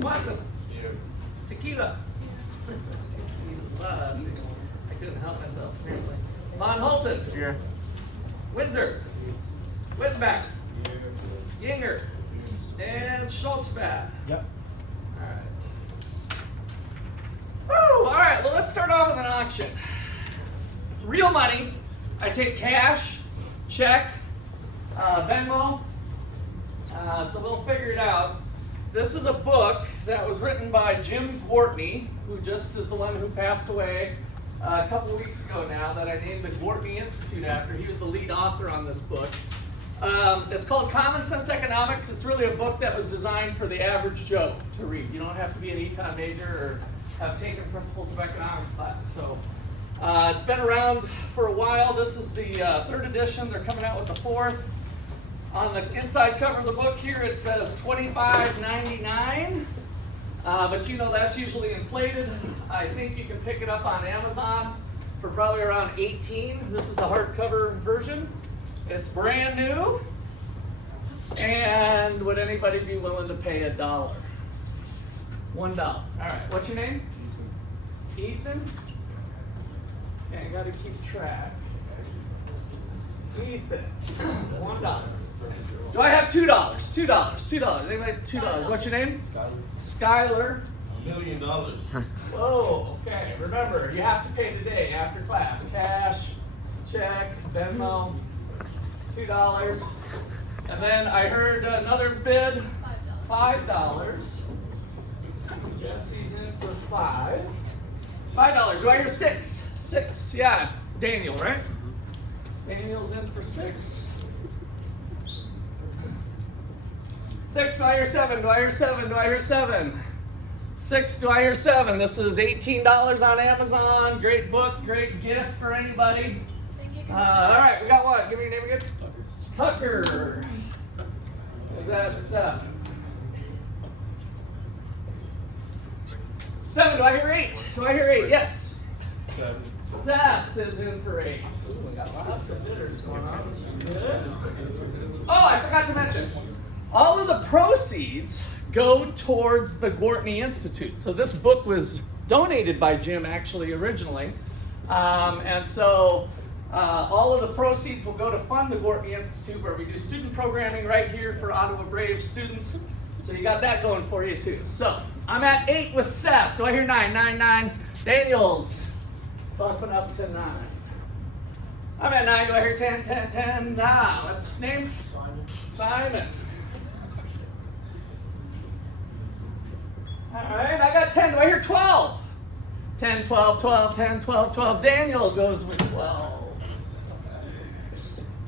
Swanson. Here. Tequila. Tequila. I couldn't help myself, apparently. Von Holton. Here. Windsor. Wittenbach. Yinger. And Schultzbad. Yep. Woo! All right, well, let's start off with an auction. Real money. I take cash, check, Venmo, so we'll figure it out. This is a book that was written by Jim Gwartney, who just is the one who passed away a couple of weeks ago now, that I named the Gwartney Institute after. He was the lead author on this book. It's called Common Sense Economics. It's really a book that was designed for the average Joe to read. You don't have to be an econ major or have taken Principles of Economics class. So it's been around for a while. This is the third edition. They're coming out with the fourth. On the inside cover of the book here, it says $25.99. But you know that's usually inflated. I think you can pick it up on Amazon for probably around $18. This is the hardcover version. It's brand new. And would anybody be willing to pay $1? $1. All right, what's your name? Ethan? Okay, I gotta keep track. Ethan, $1. Do I have $2? $2. Anybody? $2. What's your name? Skylar. $1 million. Whoa, okay. Remember, you have to pay today after class. Cash, check, Venmo, $2. And then I heard another bid, $5. Jesse's in for $5. $5. Do I hear 6? 6. Yeah, Daniel, right? Daniel's in for 6. 6. Do I hear 7? Do I hear 7? Do I hear 7? 6. Do I hear 7? This is $18 on Amazon. Great book, great gift for anybody. All right, we got one. Give me your name again. Tucker. Is that 7? 7. Do I hear 8? Do I hear 8? Yes. 7. Seth is in for 8. Ooh, we got lots of bidders going on. Good. Oh, I forgot to mention. All of the proceeds go towards the Gwartney Institute. So this book was donated by Jim actually originally. And so all of the proceeds will go to fund the Gwartney Institute, where we do student programming right here for Ottawa Braves students. So you got that going for you too. So I'm at 8 with Seth. Do I hear 9? 9, 9. Daniel's bumping up to 9. I'm at 9. Do I hear 10? 10, 10. Now, what's his name? Simon. All right, I got 10. Do I hear 12? 10, 12, 12, 10, 12, 12. Daniel goes with 12.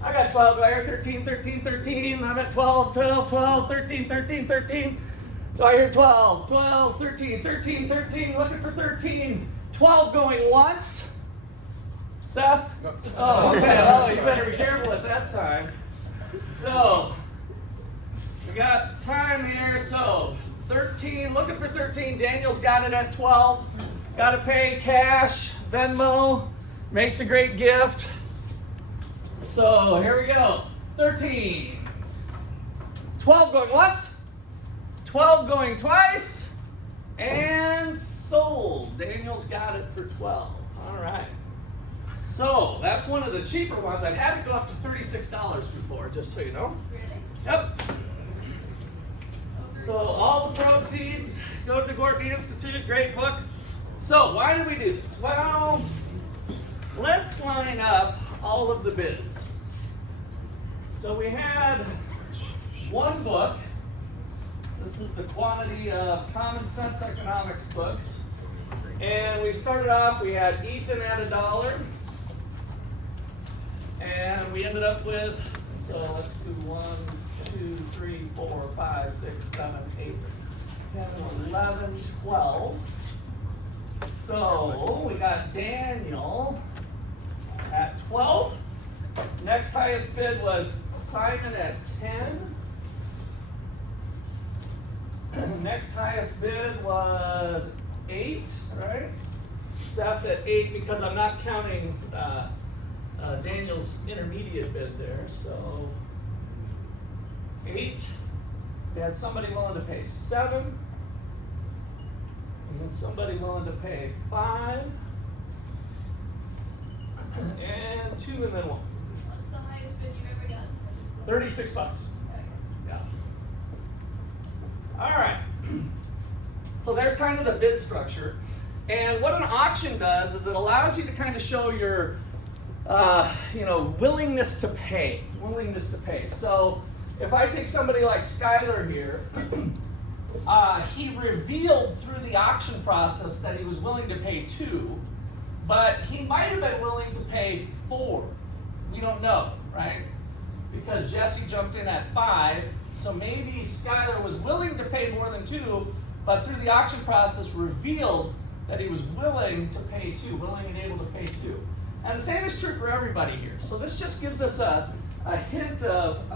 I got 12. Do I hear 13, 13, 13? I'm at 12, 12, 12, 13, 13, 13. Do I hear 12, 12, 13, 13, 13? Looking for 13. 12 going once. Seth? No. Oh, okay. Oh, you better be careful with that sign. So, we got time here. So, 13, looking for 13. Daniel's got it at 12. Got to pay cash, Venmo, makes a great gift. So here we go. 13. 12 going once. 12 going twice. And sold. Daniel's got it for 12. All right. So that's one of the cheaper ones. I've had it go up to $36 before, just so you know. Really? Yep. So all the proceeds go to the Gwartney Institute. Great book. So why did we do this? Well, let's line up all of the bids. So we had one book. This is the quantity of Common Sense Economics books. And we started off, we had Ethan at $1. And we ended up with, so let's do 1, 2, 3, 4, 5, 6, 7, 8, 10, 11, 12. So we got Daniel at 12. Next highest bid was Simon at 10. Next highest bid was 8, right? Seth at 8, because I'm not counting Daniel's intermediate bid there. So 8. We had somebody willing to pay 7. And somebody willing to pay 5, and 2, and then 1. What's the highest bid you've ever gotten? $36. Okay. Yeah. All right. So there's kind of the bid structure. And what an auction does is it allows you to kind of show your, willingness to pay. So if I take somebody like Skylar here, he revealed through the auction process that he was willing to pay 2, but he might have been willing to pay 4. We don't know, right? Because Jesse jumped in at 5, so maybe Skylar was willing to pay more than 2, but through the auction process revealed that he was willing to pay 2, willing and able to pay 2. And the same is true for everybody here. So this just gives us a hint of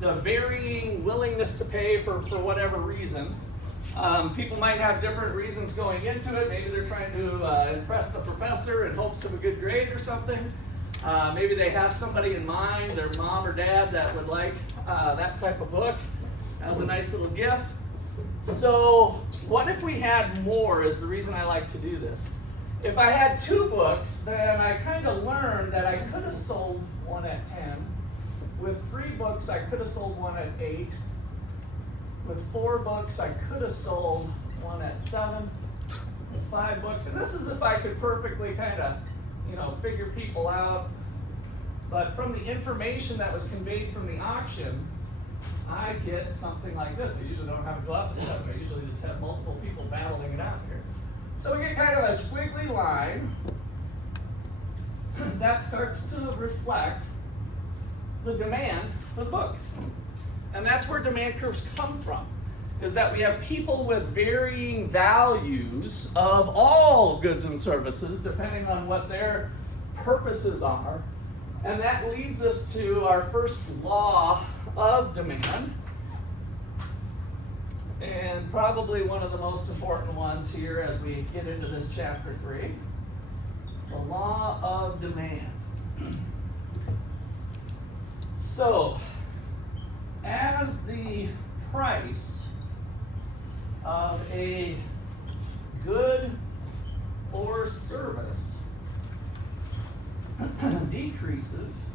the varying willingness to pay for whatever reason. People might have different reasons going into it. Maybe they're trying to impress the professor in hopes of a good grade or something. Maybe they have somebody in mind, their mom or dad, that would like that type of book as a nice little gift. So what if we had more is the reason I like to do this. If I had 2 books, then I kind of learned that I could have sold one at 10. With 3 books, I could have sold one at 8. With 4 books, I could have sold one at 7. With 5 books, and this is if I could perfectly kind of, figure people out. But from the information that was conveyed from the auction, I get something like this. I usually don't have to go out to 7. I usually just have multiple people battling it out here. So we get kind of a squiggly line that starts to reflect the demand for the book. And that's where demand curves come from, is that we have people with varying values of all goods and services, depending on what their purposes are. And that leads us to our first law of demand, and probably one of the most important ones here as we get into this chapter 3, the law of demand. So, as the price of a good or service decreases,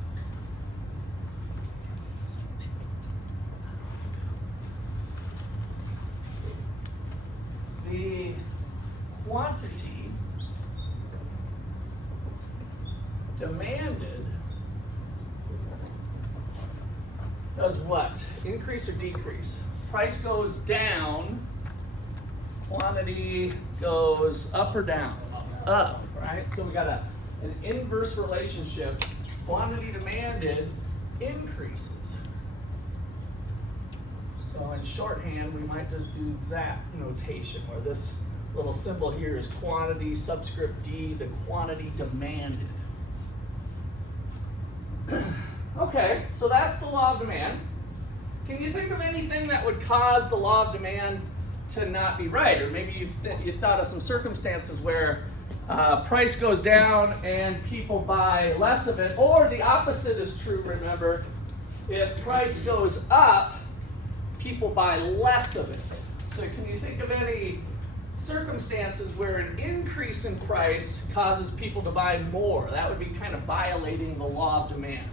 the quantity demanded does what? Increase or decrease? Price goes down, quantity goes up or down? Up, right? So we got an inverse relationship. Quantity demanded increases. So in shorthand, we might just do that notation where this little symbol here is quantity, subscript D, the quantity demanded. Okay, so that's the law of demand. Can you think of anything that would cause the law of demand to not be right? Or maybe you thought of some circumstances where price goes down and people buy less of it, or the opposite is true, remember. If price goes up, people buy less of it. So can you think of any circumstances where an increase in price causes people to buy more? That would be kind of violating the law of demand.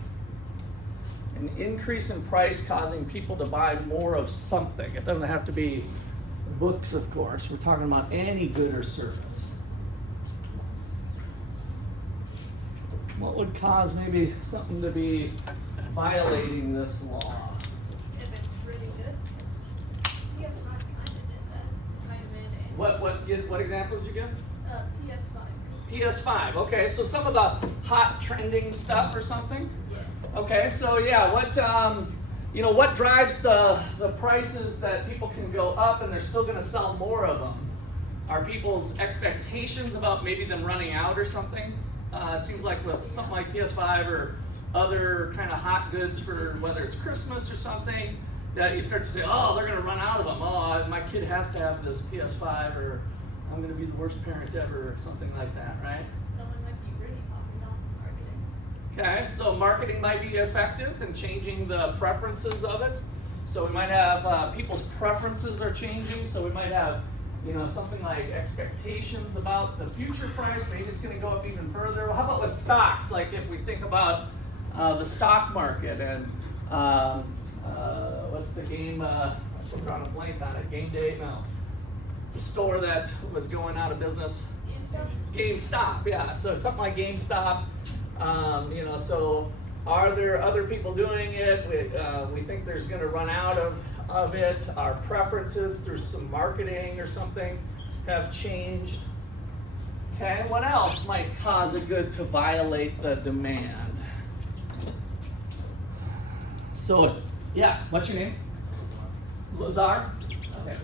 An increase in price causing people to buy more of something. It doesn't have to be books, of course. We're talking about any good or service. What would cause maybe something to be violating this law? If it's really good. PS5 kind of did that. It's kind of mid. What example did you give? PS5. PS5. Okay, so some of the hot trending stuff or something. Yeah. Okay, so yeah, what drives the prices that people can go up and they're still going to sell more of them? Are people's expectations about maybe them running out or something? It seems like with something like PS5 or other kind of hot goods for whether it's Christmas or something, that you start to say, oh, they're going to run out of them. Oh, my kid has to have this PS5, or I'm going to be the worst parent ever, or something like that, right? Someone might be really popping off in marketing. Okay, so marketing might be effective in changing the preferences of it. So we might have people's preferences are changing, so we might have something like expectations about the future price. Maybe it's going to go up even further. Well, how about with stocks? Like if we think about the stock market and what's the game? I should have drawn a blank on it. Game Day? No. The store that was going out of business. GameStop, yeah. So something like GameStop. So are there other people doing it? We think there's going to run out of it. Our preferences through some marketing or something have changed. Okay, what else might cause a good to violate the demand? So, yeah, what's your name? Lazar? Okay.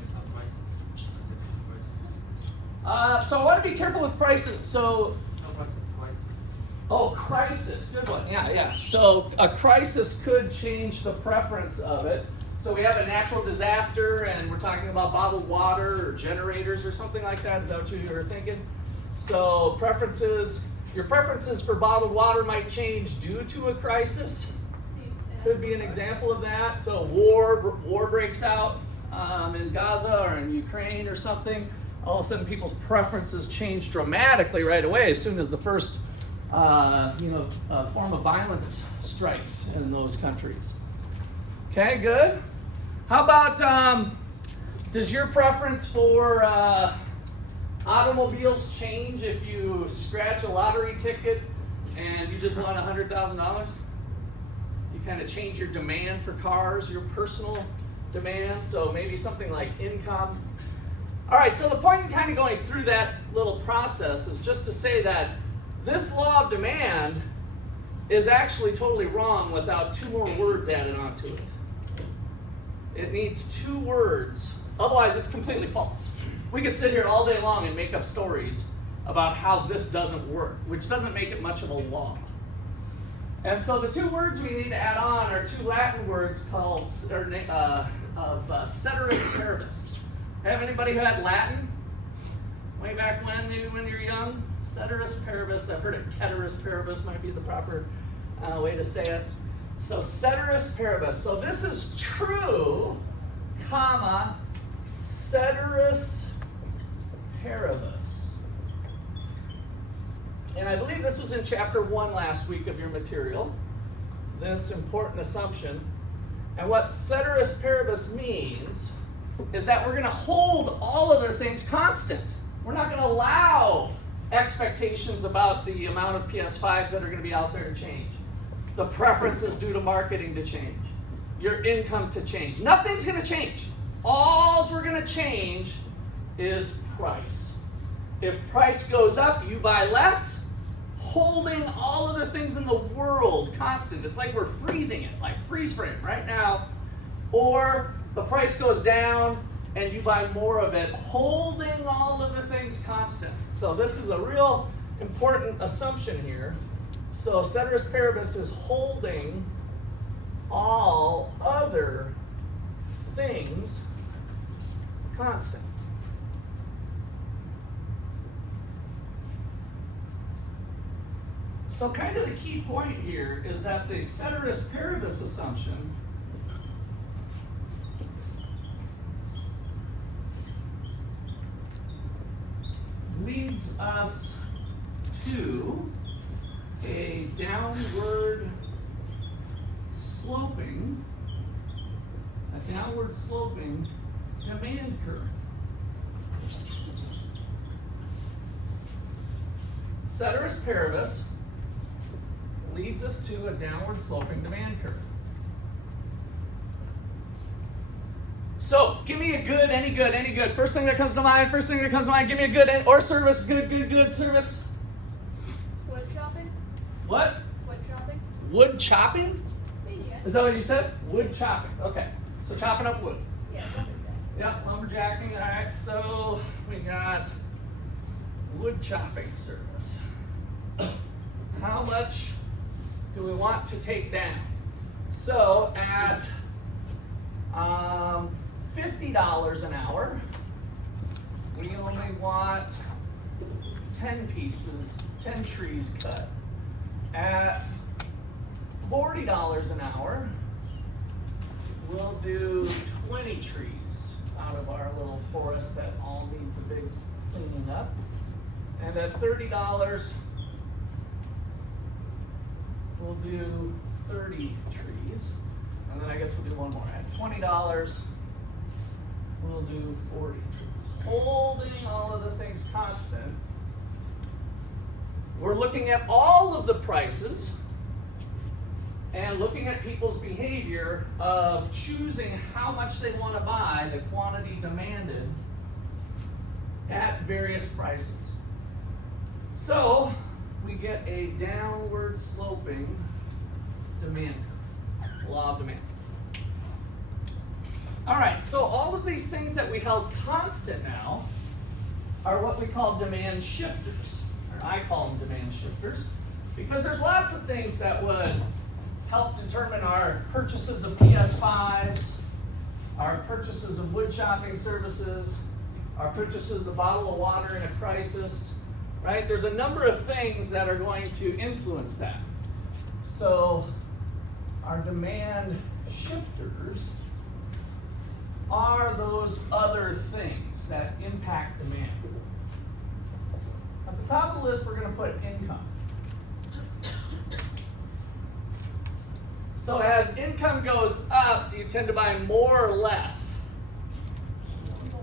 So I want to be careful with prices. So, oh, crisis, good one. Yeah. So a crisis could change the preference of it. So we have a natural disaster, and we're talking about bottled water or generators or something like that. Is that what you were thinking? So your preferences for bottled water might change due to a crisis. Could be an example of that. So war breaks out in Gaza or in Ukraine or something. All of a sudden, people's preferences change dramatically right away as soon as the first form of violence strikes in those countries. Okay, good. How about, does your preference for automobiles change if you scratch a lottery ticket and you just won $100,000? You kind of change your demand for cars, your personal demand, so maybe something like income. All right, so the point in kind of going through that little process is just to say that this law of demand is actually totally wrong without two more words added onto it. It needs two words, otherwise it's completely false. We could sit here all day long and make up stories about how this doesn't work, which doesn't make it much of a law. And so the two words we need to add on are two Latin words called ceteris paribus. Have anybody who had Latin way back when, maybe when you're young? Ceteris paribus. I've heard it ceteris paribus might be the proper way to say it. So ceteris paribus. So this is true, comma, ceteris paribus. And I believe this was in chapter 1 last week of your material, this important assumption. And what ceteris paribus means is that we're going to hold all other things constant. We're not going to allow expectations about the amount of PS5s that are going to be out there to change. The preferences due to marketing to change. Your income to change. Nothing's going to change. All we're going to change is price. If price goes up, you buy less, holding all other things in the world constant. It's like we're freezing it, like freeze frame right now. Or the price goes down and you buy more of it, holding all other things constant. So this is a real important assumption here. So ceteris paribus is holding all other things constant. So kind of the key point here is that the ceteris paribus assumption leads us to a downward sloping demand curve. Ceteris paribus leads us to a downward sloping demand curve. So, give me a good, any good. First thing that comes to mind, give me a good or service, good service. Wood chopping? What? Wood chopping? Wood chopping? Yeah. Is that what you said? Wood chopping, okay. So chopping up wood. Yeah, lumberjack. Yeah, lumberjacking, all right. So we got wood chopping service. How much do we want to take down? So at $50 an hour, we only want 10 trees cut. At $40 an hour, we'll do 20 trees out of our little forest that all need needs a big cleaning up. And at $30, we'll do 30 trees. And then I guess we'll do one more. At $20, we'll do 40 trees. Holding all of the things constant, we're looking at all of the prices and looking at people's behavior of choosing how much they want to buy, the quantity demanded at various prices. So we get a downward sloping demand curve, law of demand. All right, so all of these things that we held constant now are what we call demand shifters, or I call them demand shifters, because there's lots of things that would help determine our purchases of PS5s, our purchases of wood chopping services, our purchases of a bottle of water in a crisis, right? There's a number of things that are going to influence that. So our demand shifters are those other things that impact demand. At the top of the list, we're going to put income. So as income goes up, do you tend to buy more or less?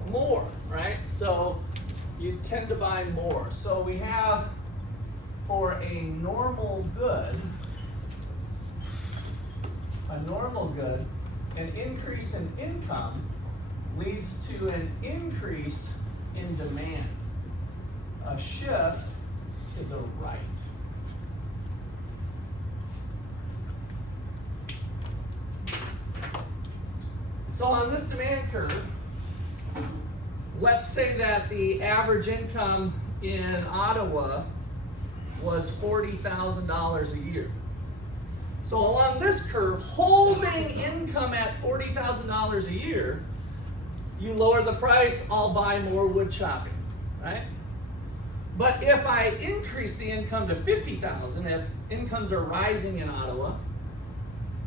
More, right? So you tend to buy more. So we have, for a normal good, an increase in income leads to an increase in demand, a shift to the right. So on this demand curve, let's say that the average income in Ottawa was $40,000 a year. So along this curve, holding income at $40,000 a year, you lower the price, I'll buy more wood chopping, right? But if I increase the income to $50,000, if incomes are rising in Ottawa,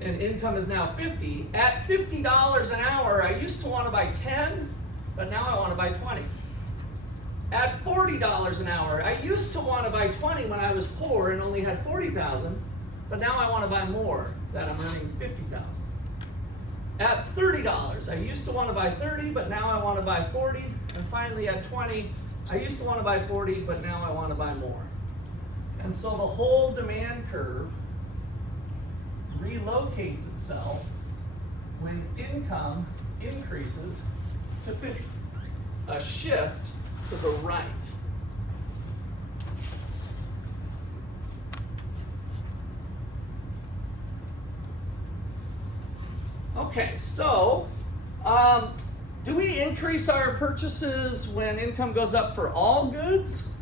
and income is now 50, at $50 an hour, I used to want to buy 10, but now I want to buy 20. At $40 an hour, I used to want to buy 20 when I was poor and only had 40,000, but now I want to buy more, that I'm earning 50,000. At $30, I used to want to buy 30, but now I want to buy 40. And finally at 20, I used to want to buy 40, but now I want to buy more. And so the whole demand curve relocates itself when income increases to 50. A shift to the right. Okay, so do we increase our purchases when income goes up for all goods?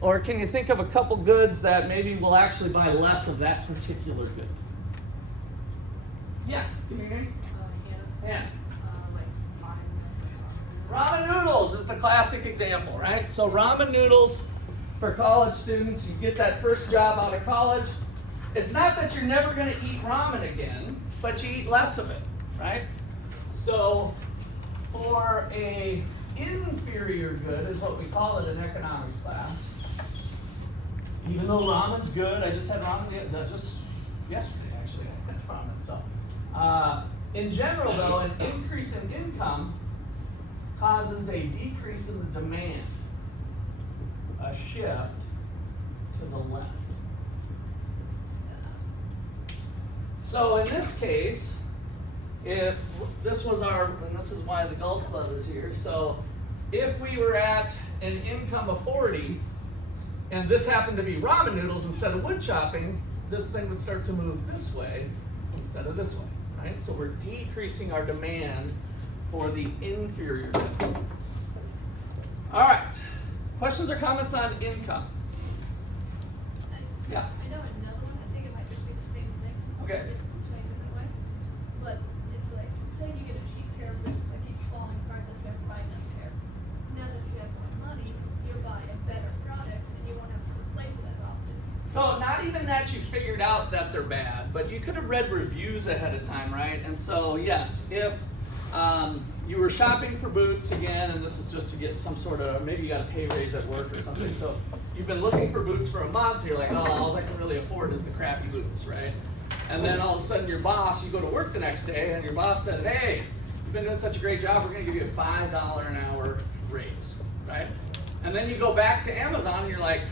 Or can you think of a couple goods that maybe we'll actually buy less of that particular good? Yeah, give me a name. Yeah. Ramen noodles is the classic example, right? So ramen noodles for college students, you get that first job out of college. It's not that you're never going to eat ramen again, but you eat less of it, right? So for a inferior good is what we call it in economics class. Even though ramen's good, I just had ramen just yesterday actually. I had ramen. So in general though, an increase in income causes a decrease in the demand, a shift to the left. So in this case, if this was our, and this is why the golf club is here, so if we were at an income of 40, and this happened to be ramen noodles instead of wood chopping, this thing would start to move this way instead of this way, right? So we're decreasing our demand for the inferior good. All right, questions or comments on income? Yeah. I know another one. I think it might just be the same thing. Okay. Explained a different way. But it's like, say you get a cheap pair of boots that keeps falling apart that you have to buy another pair. Now that you have more money, you'll buy a better product and you won't have to replace it as often. So not even that you figured out that they're bad, but you could have read reviews ahead of time, right? And so yes, if you were shopping for boots again, and this is just to get some sort of, maybe you got a pay raise at work or something. So you've been looking for boots for a month. You're like, oh, all I can really afford is the crappy boots, right? And then all of a sudden your boss, you go to work the next day, and your boss said, hey, you've been doing such a great job. We're going to give you a $5 an hour raise, right? And then you go back to Amazon, and you're like,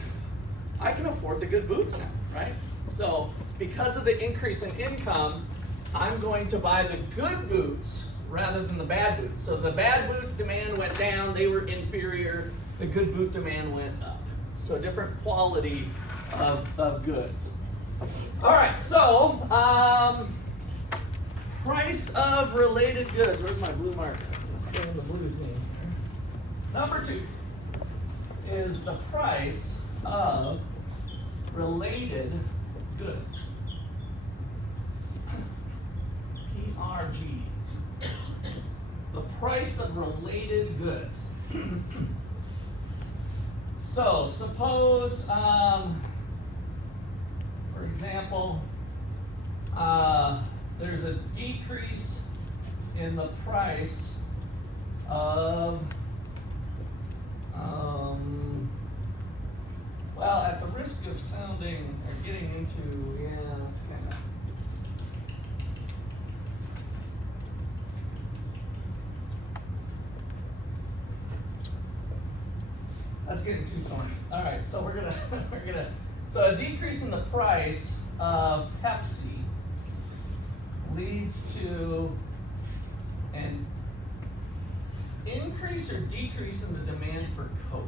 I can afford the good boots now, right? So because of the increase in income, I'm going to buy the good boots rather than the bad boots. So the bad boot demand went down, they were inferior, the good boot demand went up. So a different quality of goods. All right, so price of related goods. Where's my blue marker? Let's stay in the blue thing. Number 2 is the price of related goods. PRG. The price of related goods. So suppose, for example, there's a decrease in the price of, well, at the risk of sounding or getting into, it's kind of, that's getting too thorny. All right, so we're gonna, so a decrease in the price of Pepsi leads to an increase or decrease in the demand for Coke.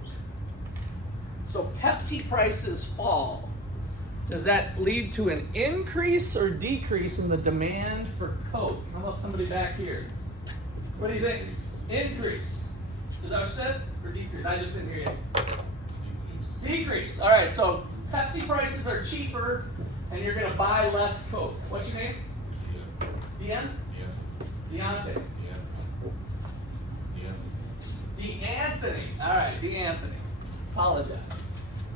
So Pepsi prices fall. Does that lead to an increase or decrease in the demand for Coke? How about somebody back here? What do you think? Increase. Is that what you said? Or decrease? I just didn't hear you. Decrease. All right, so Pepsi prices are cheaper and you're going to buy less Coke. What's your name? Deanne? Deontay. DeAnthony. All right, DeAnthony. Apologize.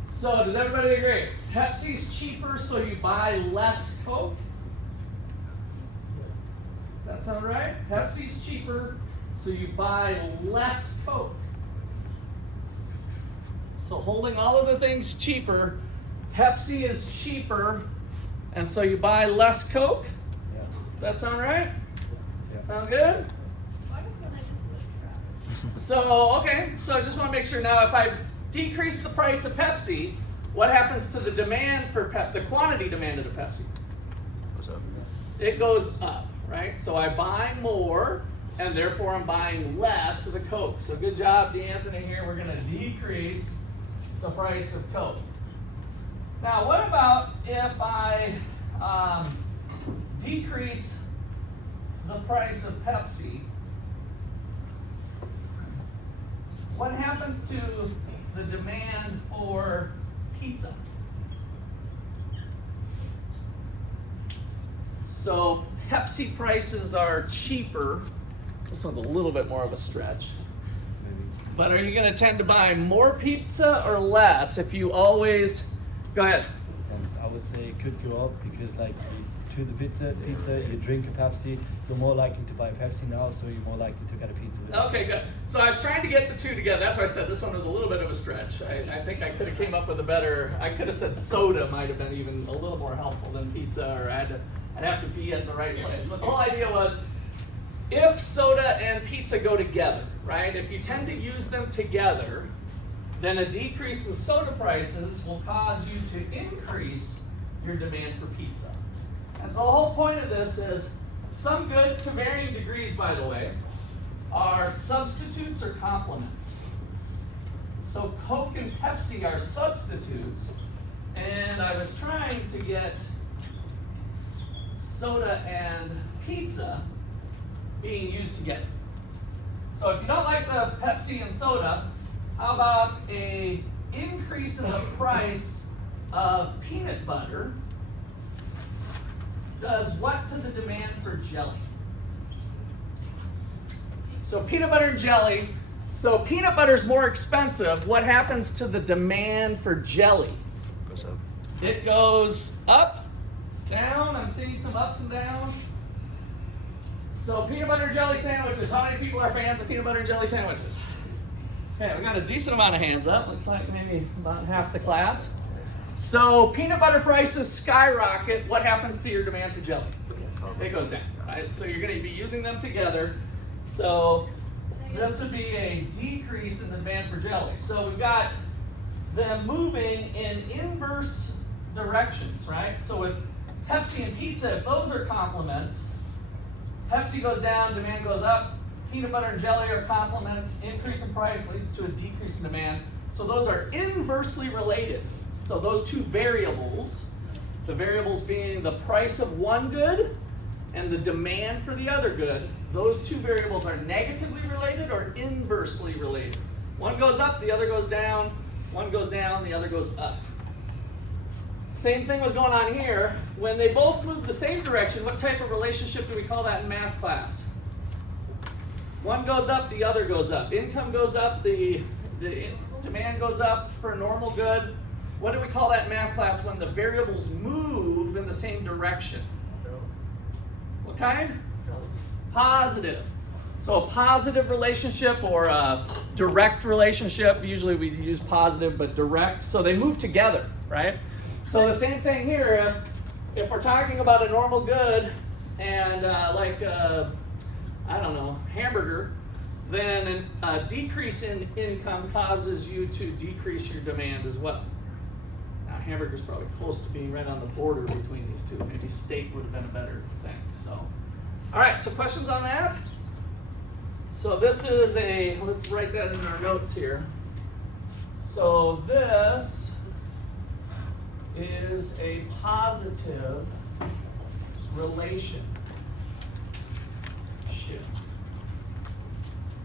So does everybody agree? Pepsi's cheaper, so you buy less Coke? Does that sound right? Pepsi's cheaper, so you buy less Coke. So holding all of the things cheaper, Pepsi is cheaper, and so you buy less Coke? Yeah. Does that sound right? Yeah. Sound good? Why don't I just switch traffic? So, okay, so I just want to make sure now if I decrease the price of Pepsi, what happens to the demand for the quantity demanded of Pepsi? What's up? It goes up, right? So I buy more, and therefore I'm buying less of the Coke. So good job, DeAnthony here. We're going to decrease the price of Coke. Now, what about if I decrease the price of Pepsi? What happens to the demand for pizza? So Pepsi prices are cheaper. This one's a little bit more of a stretch. Maybe. But are you going to tend to buy more pizza or less if you always... Go ahead. And I would say it could go up because, like, to the pizza, you drink a Pepsi, you're more likely to buy a Pepsi now, so you're more likely to get a pizza with it. Okay, good. So I was trying to get the two together. That's why I said this one was a little bit of a stretch. I think I could have came up with a better... I could have said soda might have been even a little more helpful than pizza, or I'd have to be at the right place. But the whole idea was, if soda and pizza go together, right? If you tend to use them together, then a decrease in soda prices will cause you to increase your demand for pizza. And so the whole point of this is, some goods, to varying degrees by the way, are substitutes or complements. So Coke and Pepsi are substitutes, and I was trying to get soda and pizza being used together. So if you don't like the Pepsi and soda, how about a increase in the price of peanut butter does what to the demand for jelly? So peanut butter and jelly. So peanut butter is more expensive. What happens to the demand for jelly? Goes up. It goes up, down. I'm seeing some ups and downs. So peanut butter and jelly sandwiches. How many people are fans of peanut butter and jelly sandwiches? Okay, we got a decent amount of hands up. Looks like maybe about half the class. So peanut butter prices skyrocket. What happens to your demand for jelly? It goes down, right? So you're going to be using them together. So this would be a decrease in the demand for jelly. So we've got them moving in inverse directions, right? So with Pepsi and pizza, if those are complements, Pepsi goes down, demand goes up. Peanut butter and jelly are complements. Increase in price leads to a decrease in demand. So those are inversely related. So those two variables, the variables being the price of one good and the demand for the other good, those two variables are negatively related or inversely related. One goes up, the other goes down. One goes down, the other goes up. Same thing was going on here. When they both move the same direction, what type of relationship do we call that in math class? One goes up, the other goes up. Income goes up, the demand goes up for a normal good. What do we call that in math class when the variables move in the same direction? What kind? Positive. So a positive relationship or a direct relationship, usually we use positive but direct, so they move together, right? So the same thing here, if we're talking about a normal good and I don't know, hamburger, then a decrease in income causes you to decrease your demand as well. Now hamburger's probably close to being right on the border between these two. Maybe steak would have been a better thing. So, all right, so questions on that? So this is let's write that in our notes here. So this is a positive relationship.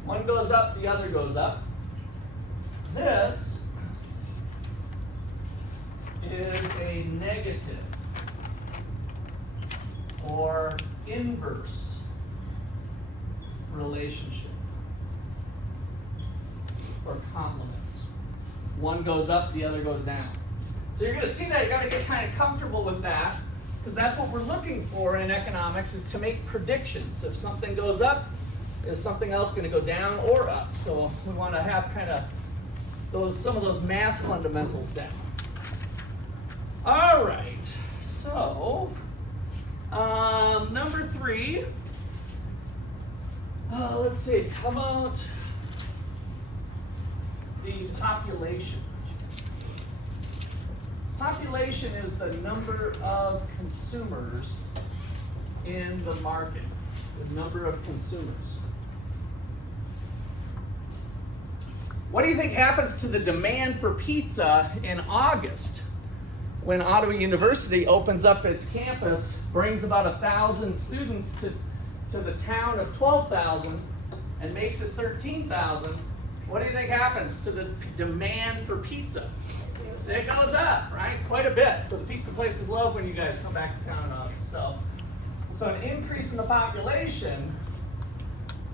One goes up, the other goes up. This is a negative or inverse relationship or complements. One goes up, the other goes down. So you're going to see that. You got to get kind of comfortable with that because that's what we're looking for in economics is to make predictions. If something goes up, is something else going to go down or up? So we want to have kind of some of those math fundamentals down. All right. So number 3. Let's see. How about the population? Population is the number of consumers in the market. The number of consumers. What do you think happens to the demand for pizza in August when Ottawa University opens up its campus, brings about 1,000 students to the town of 12,000 and makes it 13,000? What do you think happens to the demand for pizza? It goes up, right? Quite a bit. So the pizza places love when you guys come back to town in August. So an increase in the population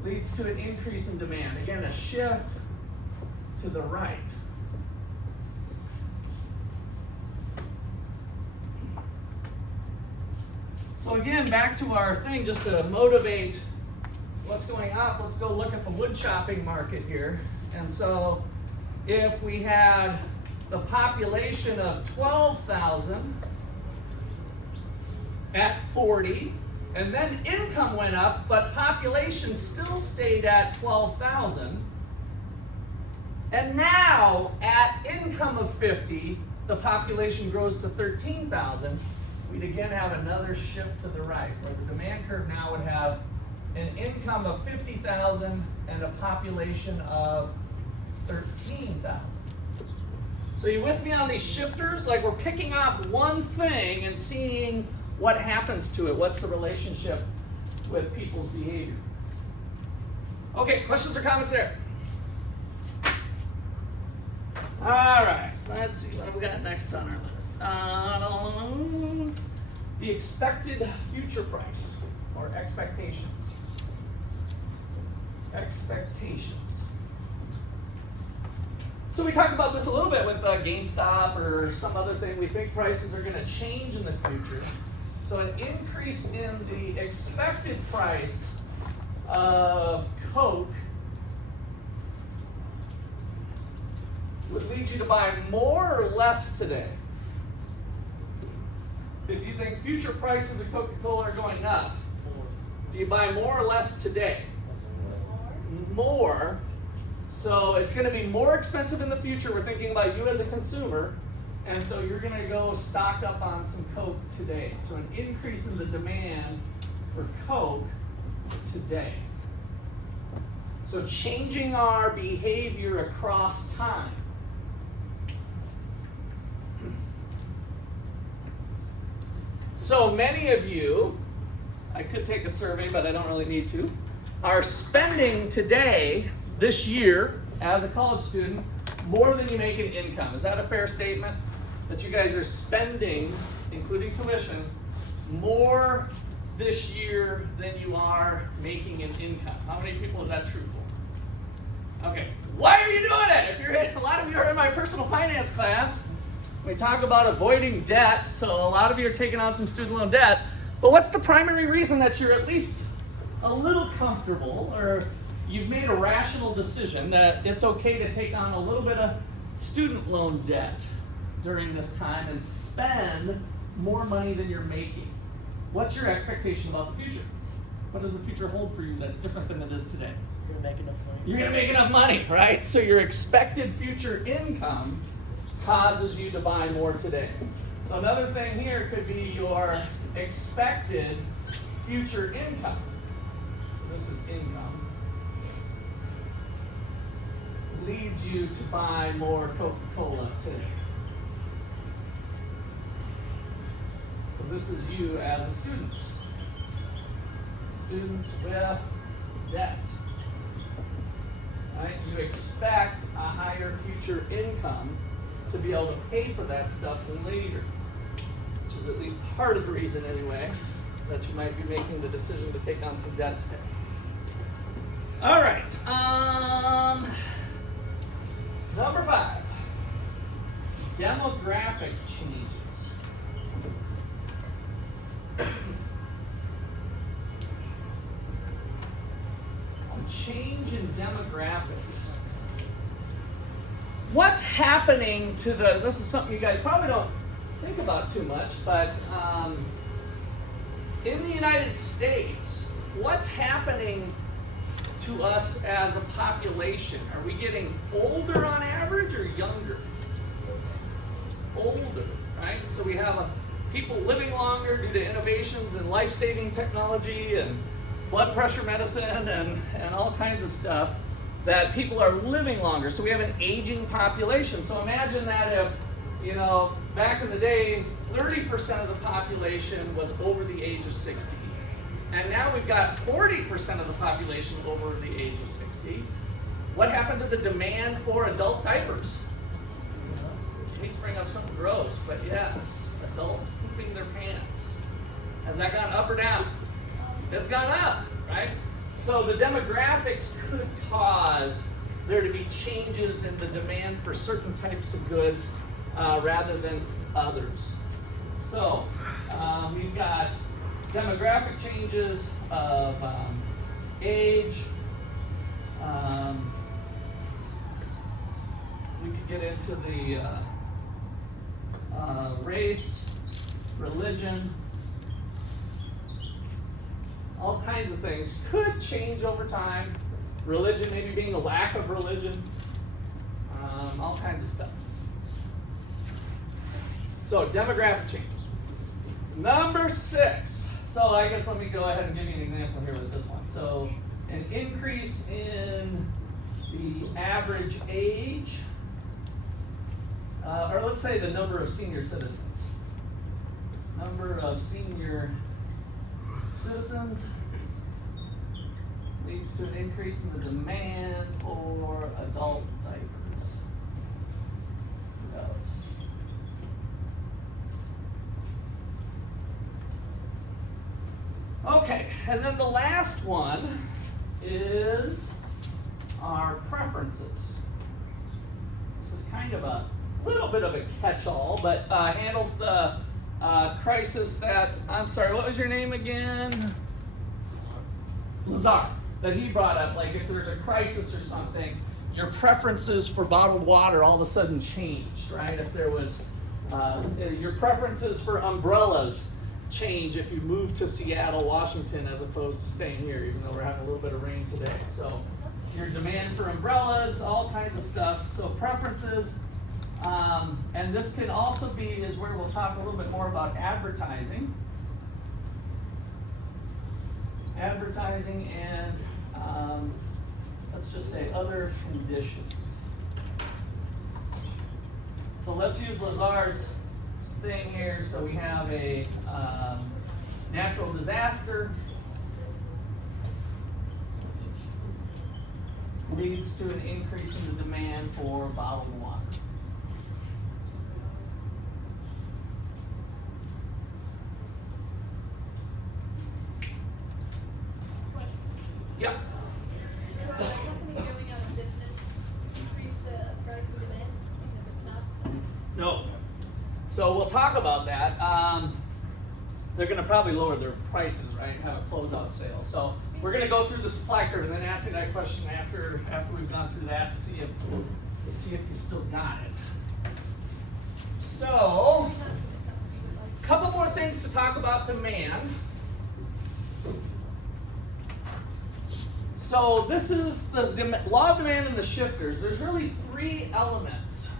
leads to an increase in demand. Again, a shift to the right. So again, back to our thing, just to motivate what's going up, let's go look at the wood chopping market here. And so if we had the population of 12,000 at 40, and then income went up, but population still stayed at 12,000. And now, at income of 50, the population grows to 13,000. We'd again have another shift to the right, where the demand curve now would have an income of 50,000 and a population of 13,000. So you with me on these shifters? Like we're picking off one thing and seeing what happens to it. What's the relationship with people's behavior? Okay, questions or comments there? All right, let's see what we got next on our list. The expected future price, or expectations. Expectations. So we talked about this a little bit with GameStop or some other thing. We think prices are going to change in the future. So an increase in the expected price of Coke would lead you to buy more or less today? If you think future prices of Coca-Cola are going up, do you buy more or less today? More. So it's going to be more expensive in the future. We're thinking about you as a consumer. And so you're going to go stock up on some Coke today. So an increase in the demand for Coke today. So changing our behavior across time. So many of you, I could take a survey, but I don't really need to, are spending today, this year, as a college student, more than you make in income. Is that a fair statement? That you guys are spending, including tuition, more this year than you are making in income. How many people is that true for? Okay, why are you doing it? If you're in, a lot of you are in my personal finance class. We talk about avoiding debt, so a lot of you are taking on some student loan debt. But what's the primary reason that you're at least a little comfortable, or you've made a rational decision that it's okay to take on a little bit of student loan debt during this time and spend more money than you're making? What's your expectation about the future? What does the future hold for you that's different than it is today? You're gonna make enough money. You're going to make enough money, right? So your expected future income causes you to buy more today. So another thing here could be your expected future income. So this is income. Leads you to buy more Coca-Cola today. So this is you as a student. Students with debt. Right? You expect a higher future income to be able to pay for that stuff later, which is at least part of the reason anyway that you might be making the decision to take on some debt today. All right, number 5, demographic changes. Change in demographics. What's happening to this is something you guys probably don't think about too much, but in the United States, what's happening to us as a population? Are we getting older on average or younger? Older, right? So we have people living longer due to innovations in life-saving technology and blood pressure medicine and all kinds of stuff, that people are living longer. So we have an aging population. So imagine that if, back in the day, 30% of the population was over the age of 60. And now we've got 40% of the population over the age of 60. What happened to the demand for adult diapers? I hate to bring up something gross, but yes, adults pooping their pants. Has that gone up or down? It's gone up, right? So the demographics could cause there to be changes in the demand for certain types of goods rather than others. So we've got demographic changes of age. We could get into the race, religion. All kinds of things could change over time. Religion maybe being a lack of religion. All kinds of stuff. So demographic changes. Number 6. So I guess let me go ahead and give you an example here with this one. So an increase in the average age, or let's say the number of senior citizens. Number of senior citizens leads to an increase in the demand for adult diapers. Okay, and then the last one is our preferences. This is kind of a little bit of a catch-all, but handles the crisis that, I'm sorry, what was your name again? Lazar. that he brought up, like if there's a crisis or something, your preferences for bottled water all of a sudden changed, right? If there was, your preferences for umbrellas change if you move to Seattle, Washington, as opposed to staying here, even though we're having a little bit of rain today. So your demand for umbrellas, all kinds of stuff. So preferences, and this can also be, is where we'll talk a little bit more about advertising. Advertising and, let's just say other conditions. So let's use Lazar's thing here. So we have a natural disaster leads to an increase in the demand for bottled water. Yeah. Will a company going out of business increase the price of demand, even if it's not? No. So we'll talk about that. They're going to probably lower their prices, right? Have a closeout sale. So we're going to go through the supply curve and then ask you that question after we've gone through that to see if you still got it. So, a couple more things to talk about demand. So this is the law of demand and the shifters. There's really three elements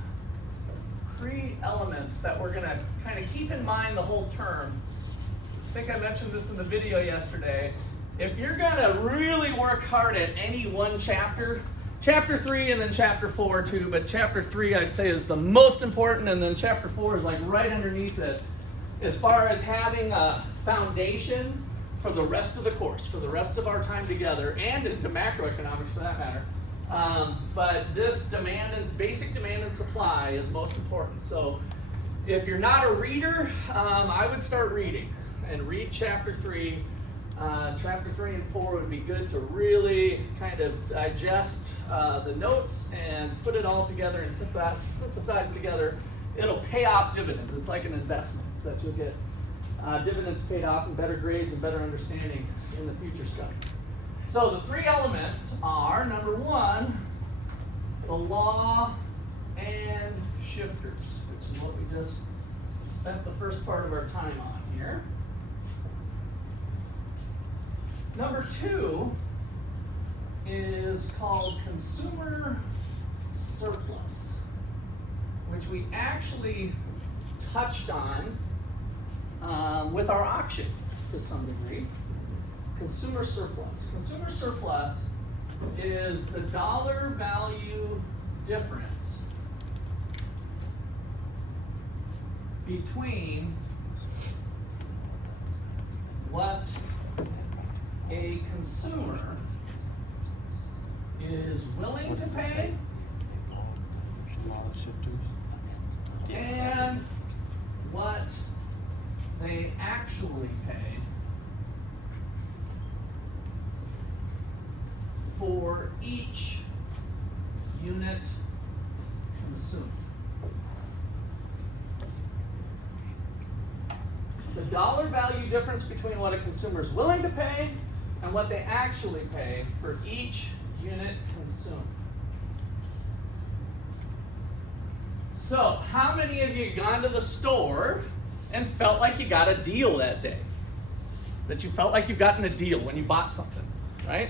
that we're going to kind of keep in mind the whole term. I think I mentioned this in the video yesterday. If you're going to really work hard at any one chapter, chapter 3 and then chapter 4 too, but chapter 3 I'd say is the most important, and then chapter 4 is like right underneath it as far as having a foundation for the rest of the course, for the rest of our time together, and into macroeconomics for that matter. But this basic demand and supply is most important. So if you're not a reader, I would start reading and read chapter 3. Chapter 3 and 4 would be good to really kind of digest the notes and put it all together and synthesize together. It'll pay off dividends. It's like an investment that you'll get dividends paid off and better grades and better understanding in the future stuff. So the three elements are, number one, the law and shifters, which is what we just spent the first part of our time on here. Number two is called consumer surplus, which we actually touched on with our auction to some degree. Consumer surplus. Consumer surplus is the dollar value difference between what a consumer is willing to pay and what they actually pay for each unit consumed. The dollar value difference between what a consumer is willing to pay and what they actually pay for each unit consumed. So, how many of you gone to the store and felt like you got a deal that day? That you felt like you've gotten a deal when you bought something, right?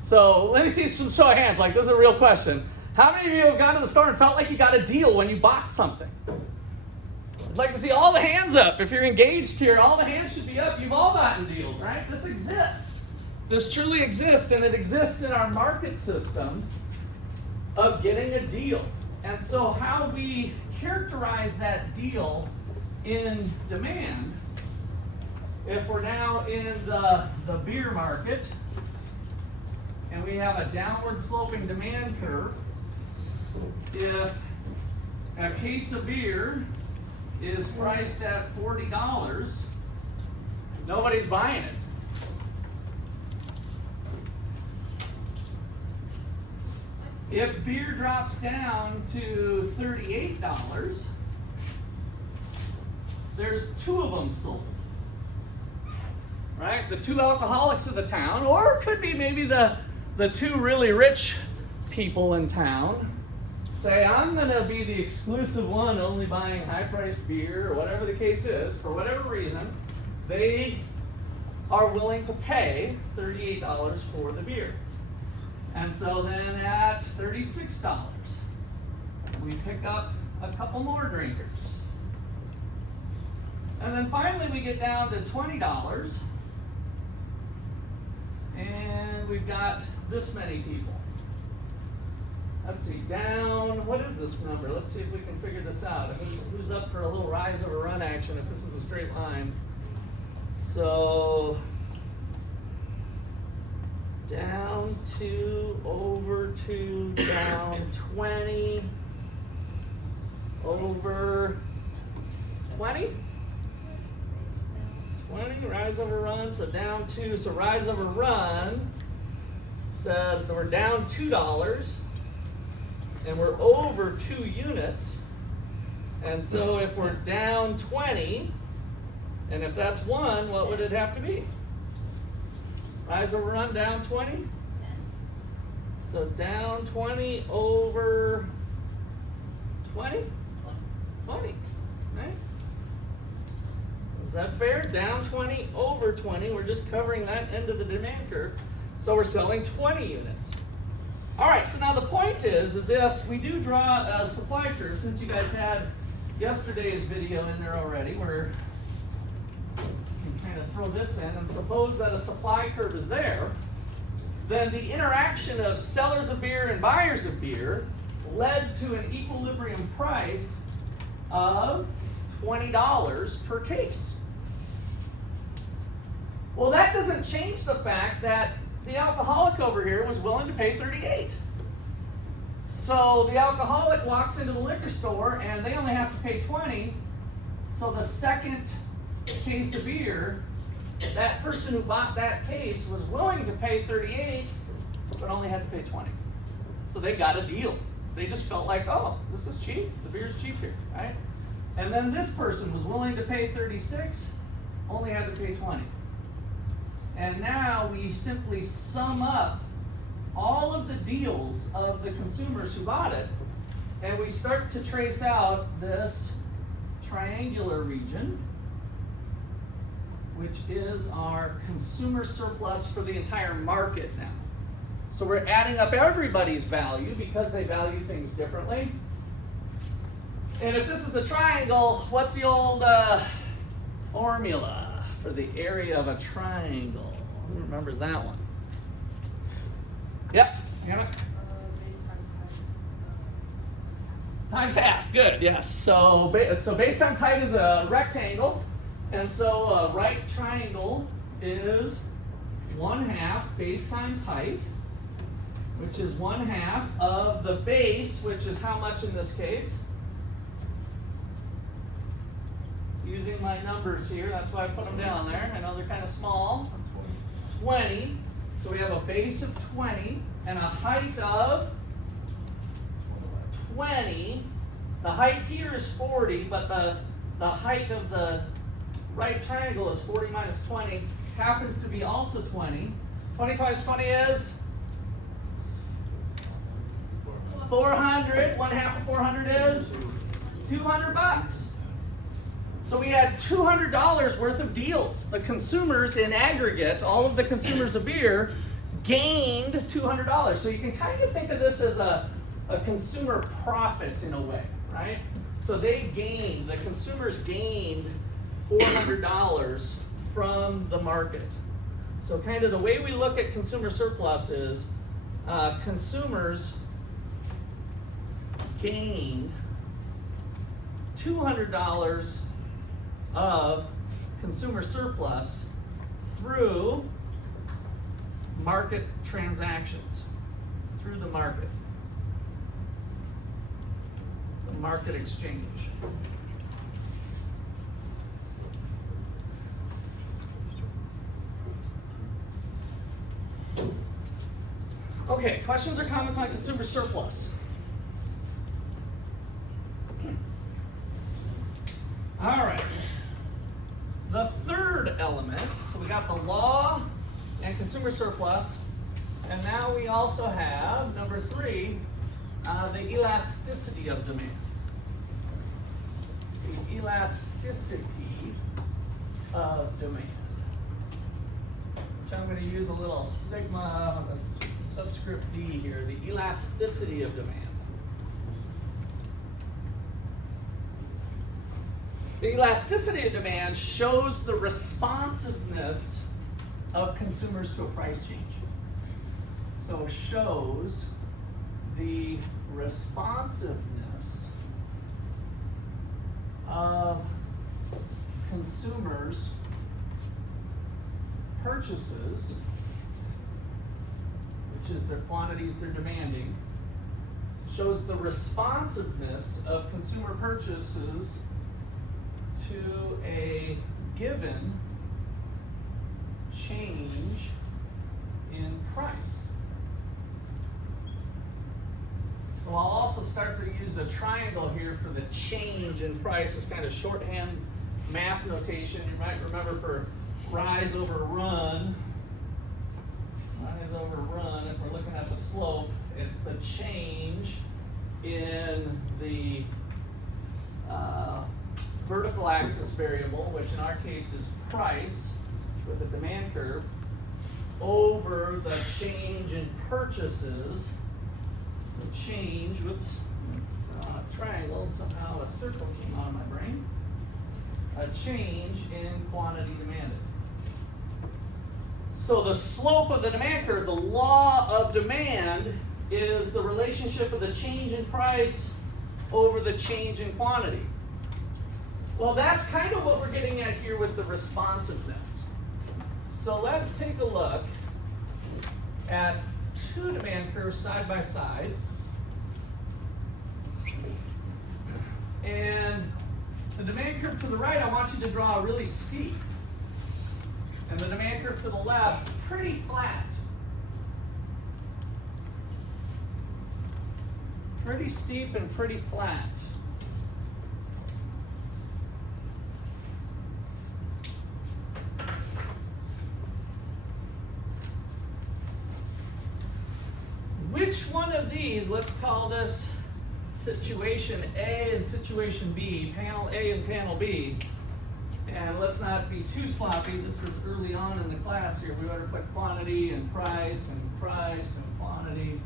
So, let me see some show of hands, like this is a real question. How many of you have gone to the store and felt like you got a deal when you bought something? I'd like to see all the hands up. If you're engaged here, all the hands should be up. You've all gotten deals, right? This exists. This truly exists, and it exists in our market system of getting a deal. And so how we characterize that deal in demand, if we're now in the beer market, and we have a downward sloping demand curve, if a case of beer is priced at $40, nobody's buying it. If beer drops down to $38, there's two of them sold. right? The two alcoholics of the town, or it could be maybe the two really rich people in town say, I'm going to be the exclusive one only buying high-priced beer, or whatever the case is. For whatever reason, they are willing to pay $38 for the beer. And so then at $36, we pick up a couple more drinkers. And then finally we get down to $20, and we've got this many people. Let's see, down, what is this number? Let's see if we can figure this out. Who's up for a little rise over run action if this is a straight line? So, down 2, over 2, down 20, over 20? 20, rise over run, so down 2. So rise over run says that we're down $2 and we're over 2 units. And so if we're down 20, and if that's 1, what would it have to be? Rise over run down 20? So down 20 over 20? 20, right? Is that fair? Down 20 over 20. We're just covering that end of the demand curve. So we're selling 20 units. All right, so now the point is if we do draw a supply curve, since you guys had yesterday's video in there already, where you can kind of throw this in, and suppose that a supply curve is there, then the interaction of sellers of beer and buyers of beer led to an equilibrium price of $20 per case. Well, that doesn't change the fact that the alcoholic over here was willing to pay $38. So the alcoholic walks into the liquor store and they only have to pay $20. So the second case of beer, that person who bought that case was willing to pay $38, but only had to pay $20. So they got a deal. They just felt like, oh, this is cheap. The beer's cheap here, right? And then this person was willing to pay $36, only had to pay $20. And now we simply sum up all of the deals of the consumers who bought it, and we start to trace out this triangular region, which is our consumer surplus for the entire market now. So we're adding up everybody's value because they value things differently. And if this is the triangle, what's the old formula for the area of a triangle? Who remembers that one? Yep. Hannah? Base times height. Times half. Good. Yes. So base times height is a rectangle, and so a right triangle is 1/2 base times height, which is 1/2 of the base, which is how much in this case? Using my numbers here, that's why I put them down there. I know they're kind of small. 20. So we have a base of 20 and a height of 20. The height here is 40, but the height of the right triangle is 40 minus 20. Happens to be also 20. 20 times 20 is 400. 1/2 of 400 is $200. So we had $200 worth of deals. The consumers in aggregate, all of the consumers of beer, gained $200. So you can kind of think of this as a consumer profit in a way, right? So they gained, the consumers gained $400 from the market. So kind of the way we look at consumer surplus is consumers gained $200 of consumer surplus through market transactions, through the market exchange. Okay, questions or comments on consumer surplus? All right. The third element, so we got the law and consumer surplus. And now we also have, number 3, the elasticity of demand. The elasticity of demand. Which I'm going to use a little sigma, a subscript D here, the elasticity of demand. The elasticity of demand shows the responsiveness of consumers to a price change. So shows the responsiveness of consumers' purchases, which is their quantities they're demanding, shows the responsiveness of consumer purchases to a given change in price. So I'll also start to use a triangle here for the change in price as kind of shorthand math notation. You might remember for rise over run. Rise over run, if we're looking at the slope, it's the change in the vertical axis variable, which in our case is price with a demand curve, over the change in purchases. The change, whoops, a triangle, and somehow a circle came out of my brain. A change in quantity demanded. So the slope of the demand curve, the law of demand, is the relationship of the change in price over the change in quantity. Well, that's kind of what we're getting at here with the responsiveness. So let's take a look at 2 demand curves side by side. And the demand curve to the right, I want you to draw really steep. And the demand curve to the left, pretty flat. Pretty steep and pretty flat. Which one of these, let's call this situation A and situation B, panel A and panel B, and let's not be too sloppy, this is early on in the class here, we better put quantity and price and quantity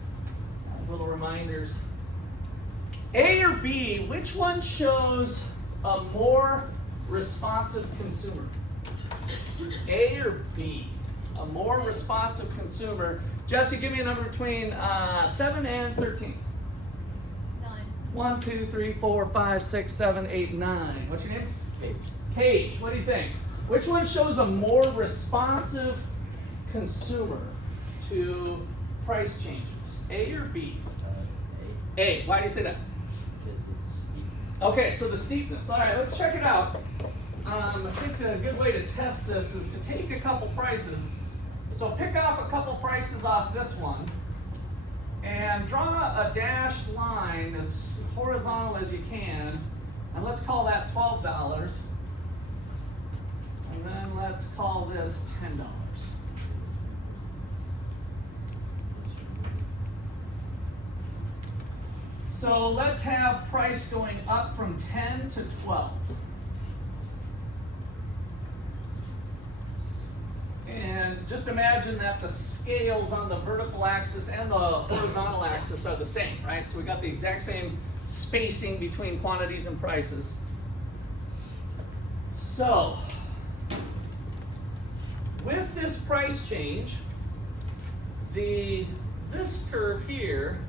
as little reminders. A or B, which one shows a more responsive consumer? A or B, a more responsive consumer. Jesse, give me a number between 7 and 13. 9. 1, 2, 3, 4, 5, 6, 7, 8, 9. What's your name? Cage. Cage. What do you think? Which one shows a more responsive consumer to price changes? A or B? A. Why do you say that? Because it's steep. Okay, so the steepness. All right, let's check it out. I think a good way to test this is to take a couple prices. So pick off a couple prices off this one and draw a dashed line as horizontal as you can, and let's call that $12. And then let's call this $10. So let's have price going up from 10 to 12. And just imagine that the scales on the vertical axis and the horizontal axis are the same, right? So we got the exact same spacing between quantities and prices. So, with this price change, this curve here,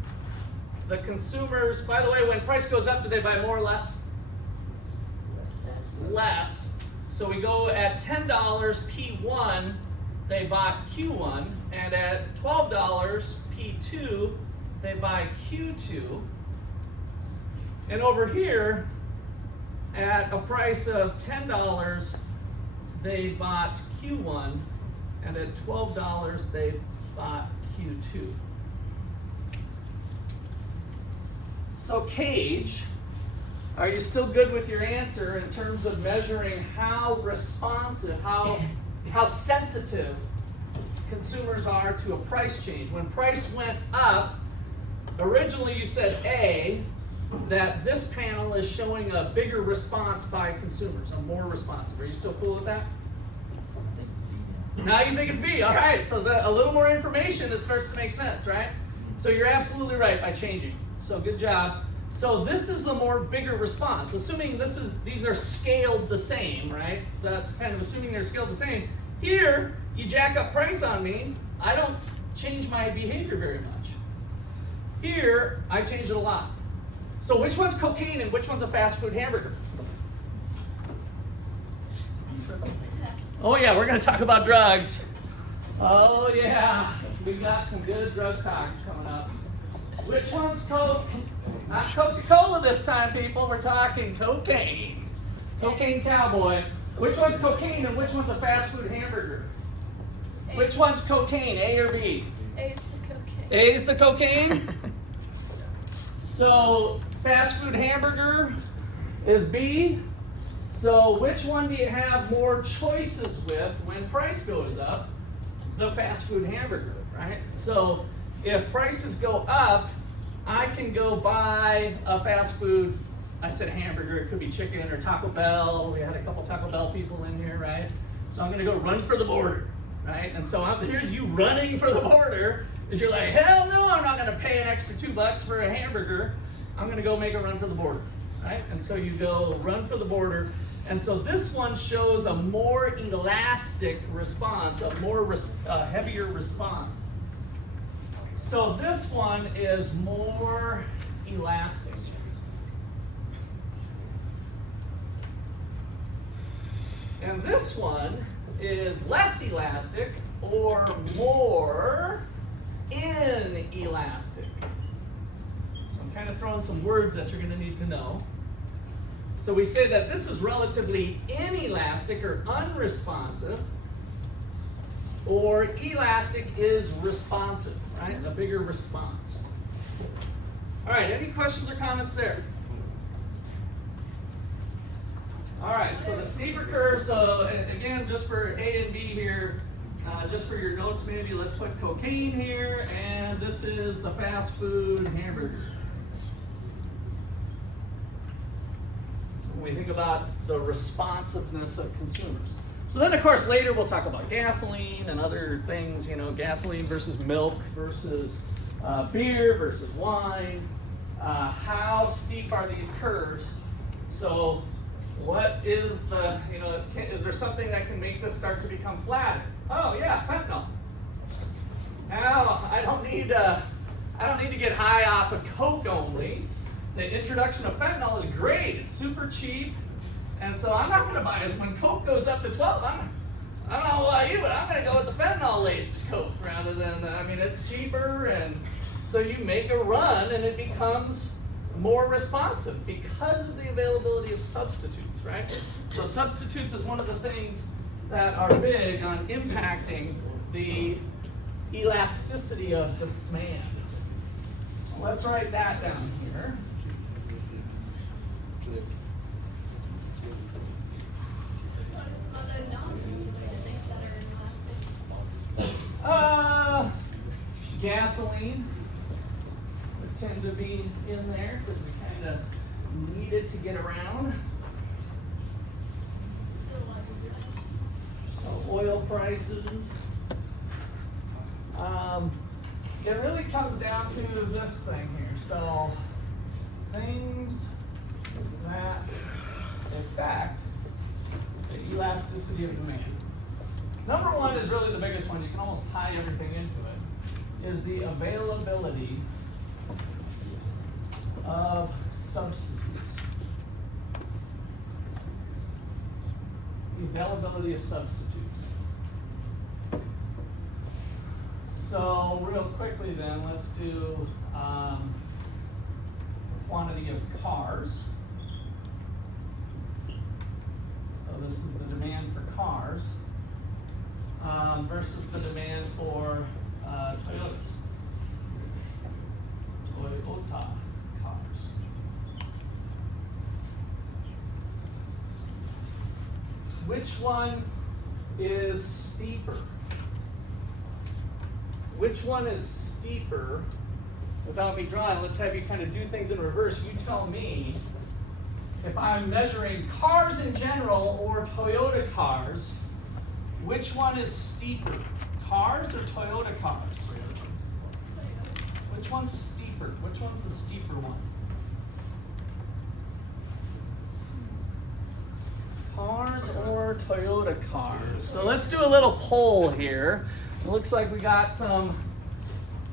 the consumers, by the way, when price goes up, do they buy more or less? Less. So we go at $10 P1, they bought Q1, and at $12 P2, they buy Q2. And over here, at a price of $10, they bought Q1, and at $12, they bought Q2. So Cage, are you still good with your answer in terms of measuring how responsive, how how sensitive consumers are to a price change. When price went up, originally you said A, that this panel is showing a bigger response by consumers, a more responsive. Are you still cool with that? Now you think it's B, all right. So a little more information, it starts to make sense, right? So you're absolutely right by changing. So good job. So this is a more bigger response, assuming these are scaled the same, right? That's kind of assuming they're scaled the same. Here, you jack up price on me, I don't change my behavior very much. Here, I change it a lot. So which one's cocaine and which one's a fast food hamburger? Oh yeah, we're gonna talk about drugs. Oh yeah, we got some good drug talks coming up. Which one's Coke? Not Coca-Cola this time, people. We're talking cocaine. Cocaine cowboy. Which one's cocaine and which one's a fast food hamburger? Which one's cocaine, A or B? A is the cocaine. A is the cocaine? So fast food hamburger is B. So which one do you have more choices with when price goes up? The fast food hamburger, right? So if prices go up, I can go buy a fast food, I said hamburger, it could be chicken or Taco Bell. We had a couple Taco Bell people in here, right? So I'm gonna go run for the border, right? And so here's you running for the border, is you're like, hell no, I'm not gonna pay an extra $2 for a hamburger. I'm gonna go make a run for the border, right? And so you go run for the border. And so this one shows a more elastic response, a more heavier response. So this one is more elastic. And this one is less elastic or more inelastic. So I'm kind of throwing some words that you're going to need to know. So we say that this is relatively inelastic or unresponsive, or elastic is responsive, right? A bigger response. All right, any questions or comments there? All right, so the steeper curve, so again, just for A and B here, just for your notes maybe, let's put cocaine here, and this is the fast food hamburger. So when we think about the responsiveness of consumers. So then, of course, later we'll talk about gasoline and other things, you know, gasoline versus milk versus beer versus wine. How steep are these curves? So what is the, you know, is there something that can make this start to become flatter? Oh yeah, fentanyl. Now, I don't need to get high off of Coke only. The introduction of fentanyl is great. It's super cheap. And so I'm not going to buy it. When Coke goes up to 12, I don't know about you, but I'm going to go with the fentanyl-laced Coke rather than, I mean, it's cheaper. And so you make a run and it becomes more responsive because of the availability of substitutes, right? So substitutes is one of the things that are big on impacting the elasticity of demand. Let's write that down here. Gasoline would tend to be in there because we kind of need it to get around. So oil prices. It really comes down to this thing here. So things that affect the elasticity of demand. Number one is really the biggest one. You can almost tie everything into it. Is the availability of substitutes. The availability of substitutes. So real quickly then, let's do quantity of cars. So this is the demand for cars versus the demand for Toyota cars. Which one is steeper? Which one is steeper? Without me drawing, let's have you kind of do things in reverse. You tell me if I'm measuring cars in general or Toyota cars, which one is steeper? Cars or Toyota cars? Which one's steeper? Which one's the steeper one? Cars or Toyota cars? So let's do a little poll here. It looks like we got some.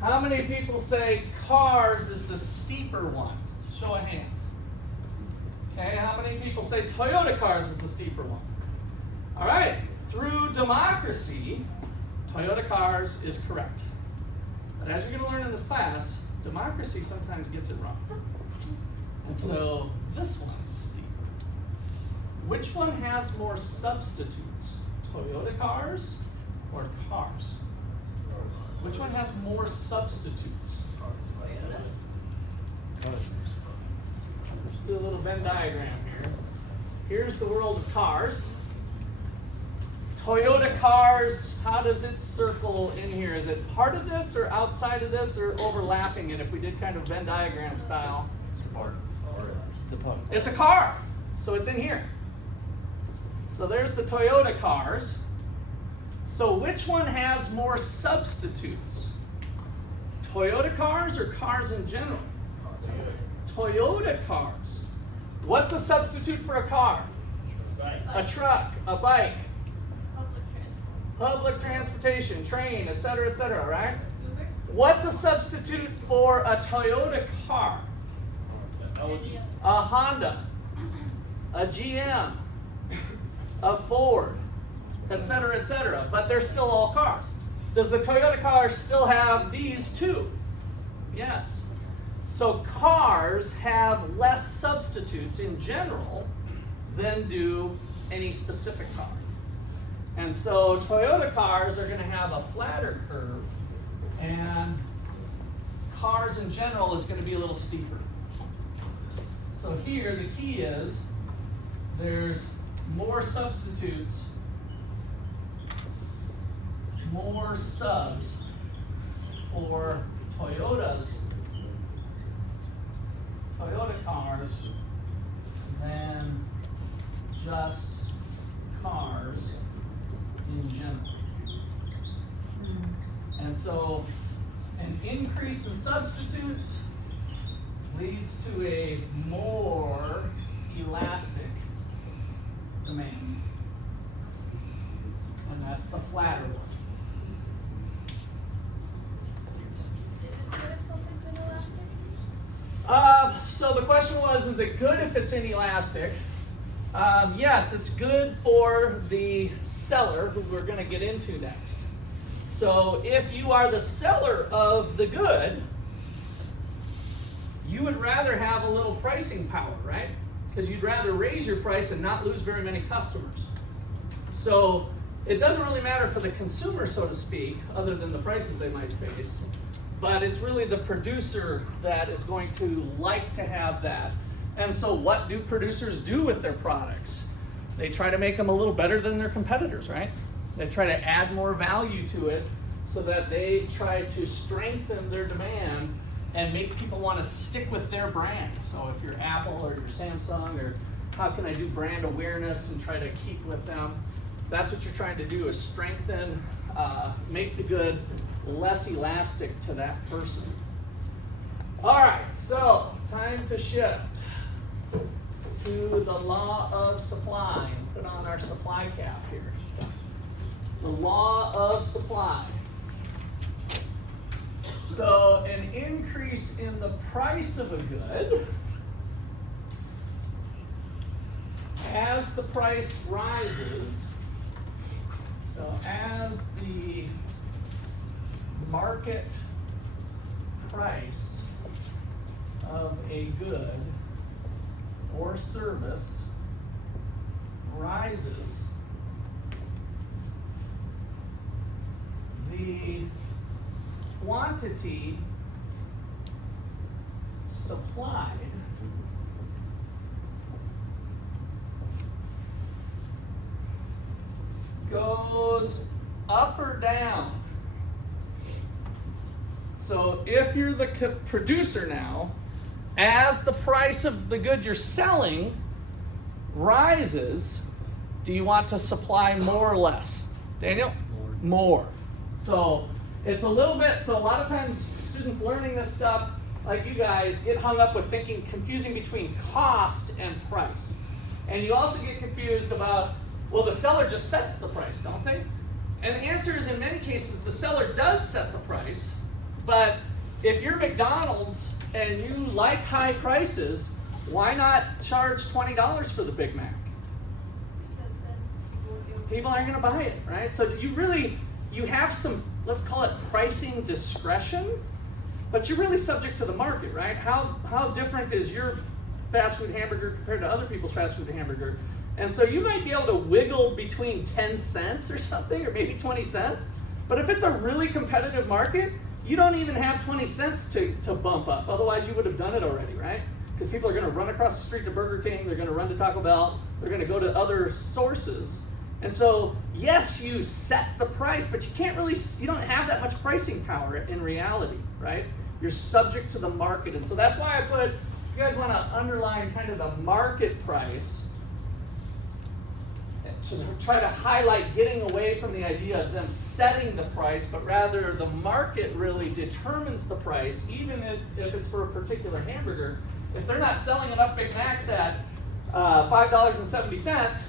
How many people say cars is the steeper one? Show of hands. Okay, how many people say Toyota cars is the steeper one? All right, through democracy, Toyota cars is correct. But as you're going to learn in this class, democracy sometimes gets it wrong. And so this one's steeper. Which one has more substitutes? Toyota cars or cars? Which one has more substitutes? Let's do a little Venn diagram here. Here's the world of cars. Toyota cars, how does it circle in here? Is it part of this or outside of this or overlapping it if we did kind of Venn diagram style? It's a part. It's a part. It's a car, so it's in here. So there's the Toyota cars. So which one has more substitutes? Toyota cars or cars in general? Toyota cars. What's a substitute for a car? A truck, a bike, public transportation, train, etc., right? What's a substitute for a Toyota car? A Honda, a GM, a Ford, etc., but they're still all cars. Does the Toyota car still have these two? Yes. So cars have less substitutes in general than do any specific car. And so Toyota cars are going to have a flatter curve, and cars in general is going to be a little steeper. So here the key is there's more substitutes, more subs for Toyota cars than just cars in general. And so an increase in substitutes leads to a more elastic demand. And that's the flatter one. Is it good if something's inelastic? So the question was, is it good if it's inelastic? Yes, it's good for the seller, who we're going to get into next. So if you are the seller of the good, you would rather have a little pricing power, right? Because you'd rather raise your price and not lose very many customers. So it doesn't really matter for the consumer, so to speak, other than the prices they might face. But it's really the producer that is going to like to have that. And so what do producers do with their products? They try to make them a little better than their competitors, right? They try to add more value to it so that they try to strengthen their demand and make people want to stick with their brand. So if you're Apple or you're Samsung, or how can I do brand awareness and try to keep with them? That's what you're trying to do, is strengthen, make the good less elastic to that person. All right, so time to shift to the law of supply. Put on our supply cap here. The law of supply. So an increase in the price of a good, as the price rises, so as the market price of a good or service rises, the quantity supplied goes up or down. So if you're the producer now, as the price of the good you're selling rises, do you want to supply more or less? Daniel? More. So it's a little bit, so a lot of times students learning this stuff, like you guys, get hung up with confusing between cost and price. And you also get confused about, well, the seller just sets the price, don't they? And the answer is, in many cases, the seller does set the price, but if you're McDonald's and you like high prices, why not charge $20 for the Big Mac? Because then People aren't going to buy it, right? So you have some, let's call it pricing discretion, but you're really subject to the market, right? How different is your fast food hamburger compared to other people's fast food hamburger? And so you might be able to wiggle between 10 cents or something, or maybe 20 cents. But if it's a really competitive market, you don't even have 20 cents to bump up. Otherwise, you would have done it already, right? Because people are going to run across the street to Burger King, they're going to run to Taco Bell, they're going to go to other sources. And so, yes, you set the price, but you don't have that much pricing power in reality, right? You're subject to the market. And so that's why I put, if you guys want to underline kind of the market price, to try to highlight getting away from the idea of them setting the price, but rather the market really determines the price, even if it's for a particular hamburger. If they're not selling enough Big Macs at $5.70,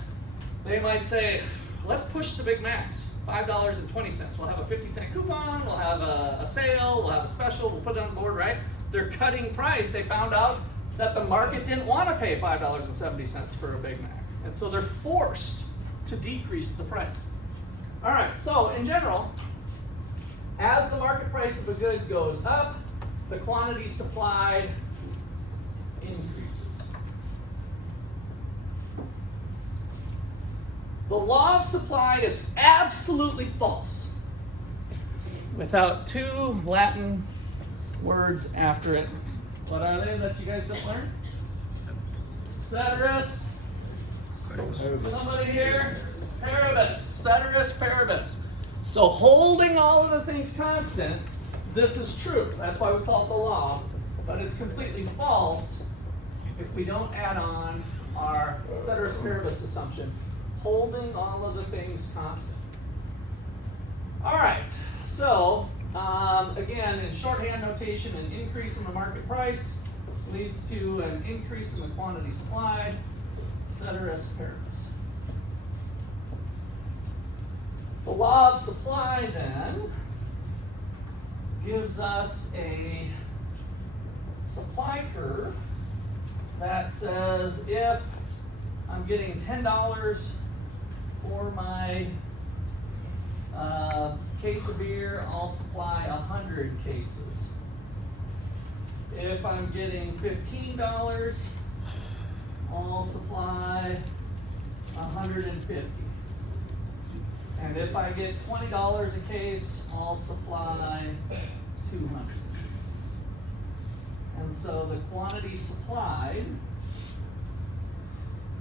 they might say, let's push the Big Macs, $5.20. We'll have a 50-cent coupon, we'll have a sale, we'll have a special, we'll put it on the board, right? They're cutting price. They found out that the market didn't want to pay $5.70 for a Big Mac. And so they're forced to decrease the price. All right, so in general, as the market price of a good goes up, the quantity supplied increases. The law of supply is absolutely false without two Latin words after it. What are they that you guys just learned? Ceteris. Somebody here? Paribus. Ceteris paribus. So holding all of the things constant, this is true. That's why we call it the law. But it's completely false if we don't add on our ceteris paribus assumption. Holding all of the things constant. All right. So again, in shorthand notation, an increase in the market price leads to an increase in the quantity supplied. Ceteris paribus. The law of supply then gives us a supply curve that says if I'm getting $10 for my case of beer, I'll supply 100 cases. If I'm getting $15, I'll supply 150. And if I get $20 a case, I'll supply 200. And so the quantity supplied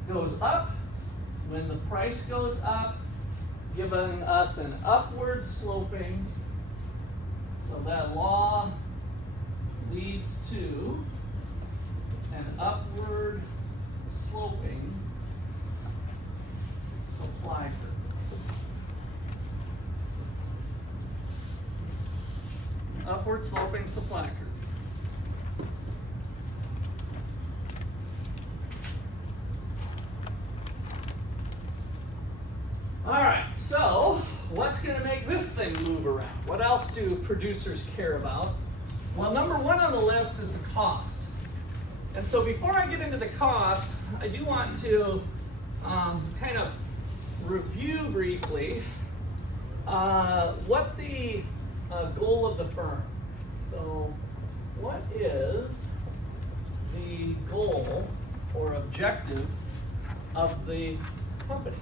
goes up when the price goes up, giving us an upward sloping. So that law leads to an upward sloping supply curve. Upward sloping supply curve. All right, so what's going to make this thing move around? What else do producers care about? Well, number one on the list is the cost. And so before I get into the cost, I do want to kind of review briefly what the goal of the firm. So what is the goal or objective of the company?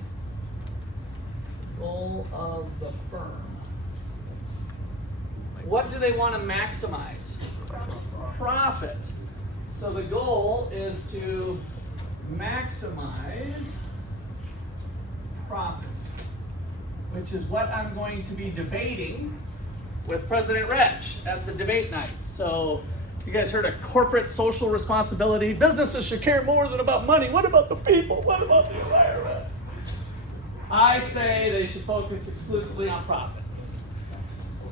Goal of the firm. What do they want to maximize? Profit. So the goal is to maximize profit. which is what I'm going to be debating with President Reg at the debate night. So you guys heard of corporate social responsibility. Businesses should care more than about money. What about the people? What about the environment? I say they should focus exclusively on profit.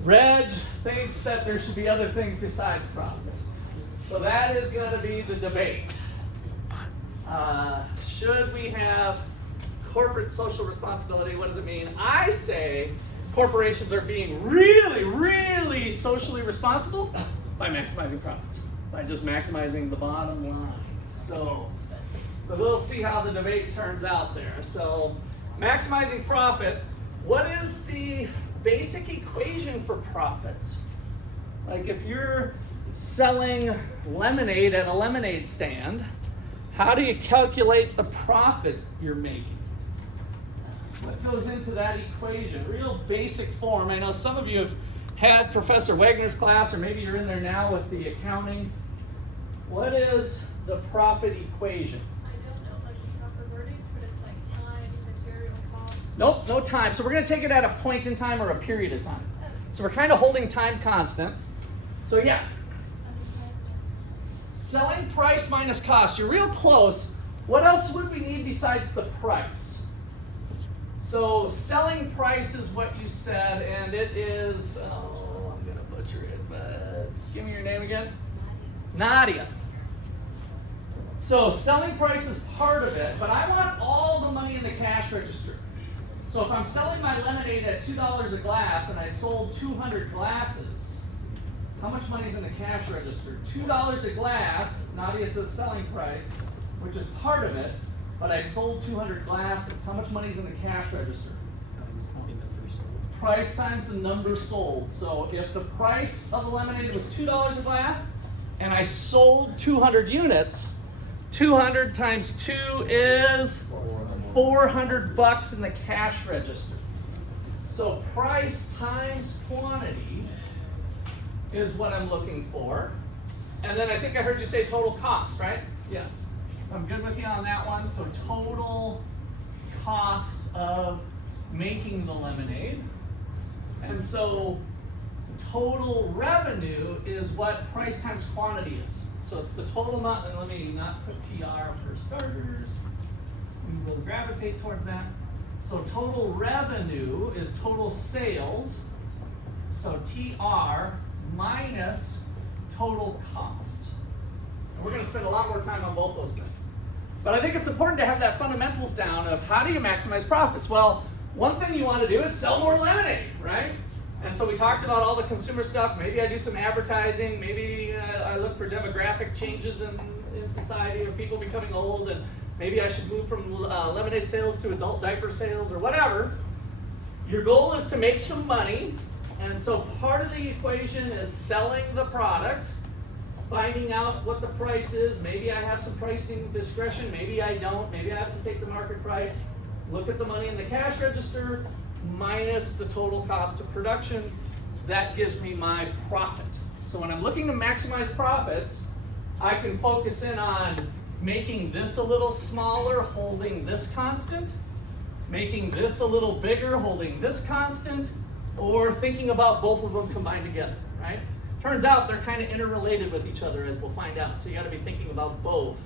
Reg thinks that there should be other things besides profit. So that is going to be the debate. Should we have corporate social responsibility? What does it mean? I say corporations are being really, really socially responsible by maximizing profits, by just maximizing the bottom line. So we'll see how the debate turns out there. So maximizing profit, what is the basic equation for profits? Like if you're selling lemonade at a lemonade stand, how do you calculate the profit you're making? What goes into that equation? Real basic form. I know some of you have had Professor Wagner's class, or maybe you're in there now with the accounting. What is the profit equation? I don't know much proper wording, but it's like time, material cost. Nope, no time. So we're going to take it at a point in time or a period of time. So we're kind of holding time constant. So yeah, selling price minus cost. You're real close. What else would we need besides the price? So selling price is what you said, and it is, oh, I'm going to butcher it, but give me your name again. Nadia. So selling price is part of it, but I want all the money in the cash register. So if I'm selling my lemonade at $2 a glass and I sold 200 glasses, how much money is in the cash register? $2 a glass, Nadia says selling price, which is part of it, but I sold 200 glasses. How much money is in the cash register? Times the number sold. Price times the number sold. So if the price of the lemonade was $2 a glass and I sold 200 units, 200 times 2 is $400 in the cash register. So price times quantity is what I'm looking for. And then I think I heard you say total cost, right? Yes. I'm good with you on that one. So total cost of making the lemonade. And so total revenue is what price times quantity is. So it's the total amount, and let me not put TR for starters. We will gravitate towards that. So total revenue is total sales. So TR minus total cost. And we're going to spend a lot more time on both those things. But I think it's important to have that fundamentals down of how do you maximize profits? Well, one thing you want to do is sell more lemonade, right? And so we talked about all the consumer stuff. Maybe I do some advertising. Maybe I look for demographic changes in society of people becoming old, and maybe I should move from lemonade sales to adult diaper sales or whatever. Your goal is to make some money, and so part of the equation is selling the product, finding out what the price is. Maybe I have some pricing discretion, maybe I don't. Maybe I have to take the market price, look at the money in the cash register, minus the total cost of production. That gives me my profit. So when I'm looking to maximize profits, I can focus in on making this a little smaller, holding this constant, making this a little bigger, holding this constant, or thinking about both of them combined together, right? Turns out they're kind of interrelated with each other, as we'll find out. So you got to be thinking about both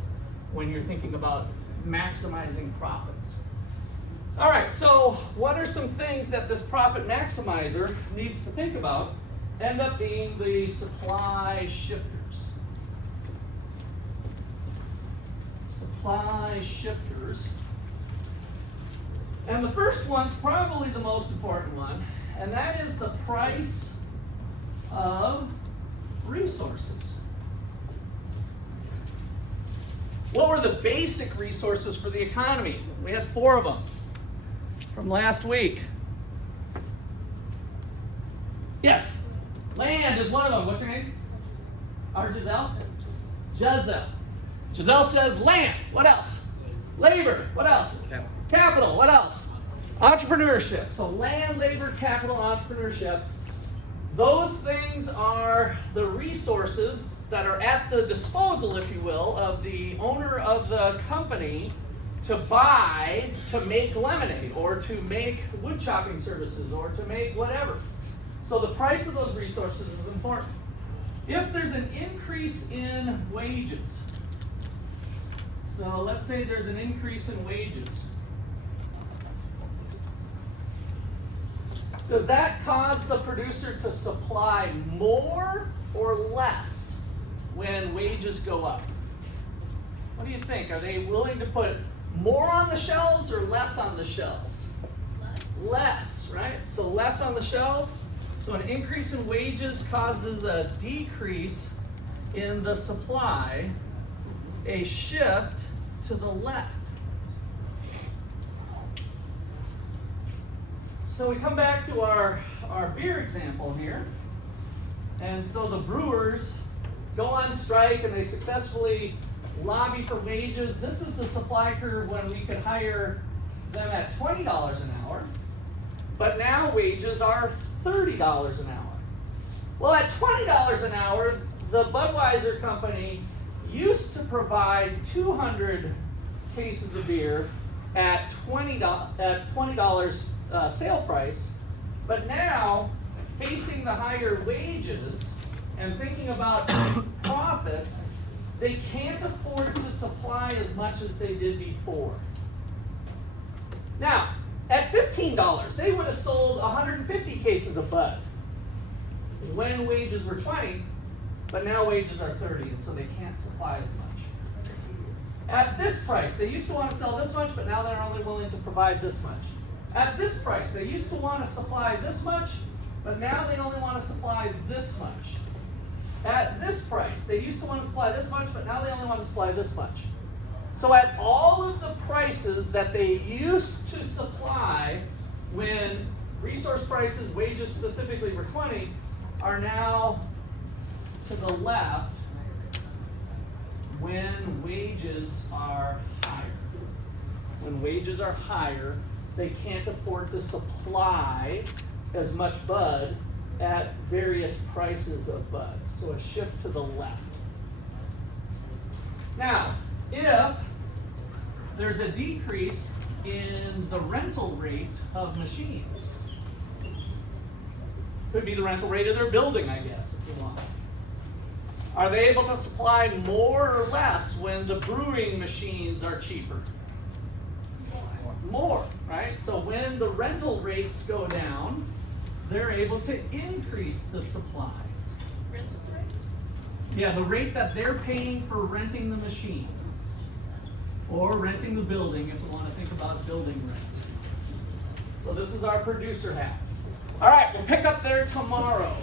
when you're thinking about maximizing profits. All right, so what are some things that this profit maximizer needs to think about? End up being the supply shifters. Supply shifters. And the first one's probably the most important one, and that is the price of resources. What were the basic resources for the economy? We had 4 of them from last week. Yes, land is one of them. What's your name? Our Giselle? Giselle. Giselle says land. What else? Labor. What else? Capital. What else? Entrepreneurship. So land, labor, capital, entrepreneurship. Those things are the resources that are at the disposal, if you will, of the owner of the company to buy to make lemonade or to make wood chopping services or to make whatever. So the price of those resources is important. If there's an increase in wages, so let's say there's an increase in wages, does that cause the producer to supply more or less when wages go up? What do you think? Are they willing to put more on the shelves or less on the shelves? Less, right? So less on the shelves. So an increase in wages causes a decrease in the supply, a shift to the left. So we come back to our beer example here. And so the brewers go on strike and they successfully lobby for wages. This is the supply curve when we could hire them at $20 an hour. But now wages are $30 an hour. Well, at $20 an hour, the Budweiser company used to provide 200 cases of beer at $20 sale price, but now facing the higher wages and thinking about profits, they can't afford to supply as much as they did before. Now, at $15, they would have sold 150 cases of Bud when wages were 20, but now wages are 30, and so they can't supply as much. At this price, they used to want to sell this much, but now they're only willing to provide this much. At this price, they used to want to supply this much, but now they only want to supply this much. At this price, they used to want to supply this much, but now they only want to supply this much. So at all of the prices that they used to supply when resource prices, wages specifically, were 20, are now to the left when wages are higher. When wages are higher, they can't afford to supply as much Bud at various prices of Bud. So a shift to the left. Now, if there's a decrease in the rental rate of machines, could be the rental rate of their building, I guess, if you want. Are they able to supply more or less when the brewing machines are cheaper? More, right? So when the rental rates go down, they're able to increase the supply. Rental rates? Yeah, the rate that they're paying for renting the machine or renting the building, if we want to think about building rent. So this is our producer hat. All right, we'll pick up there tomorrow.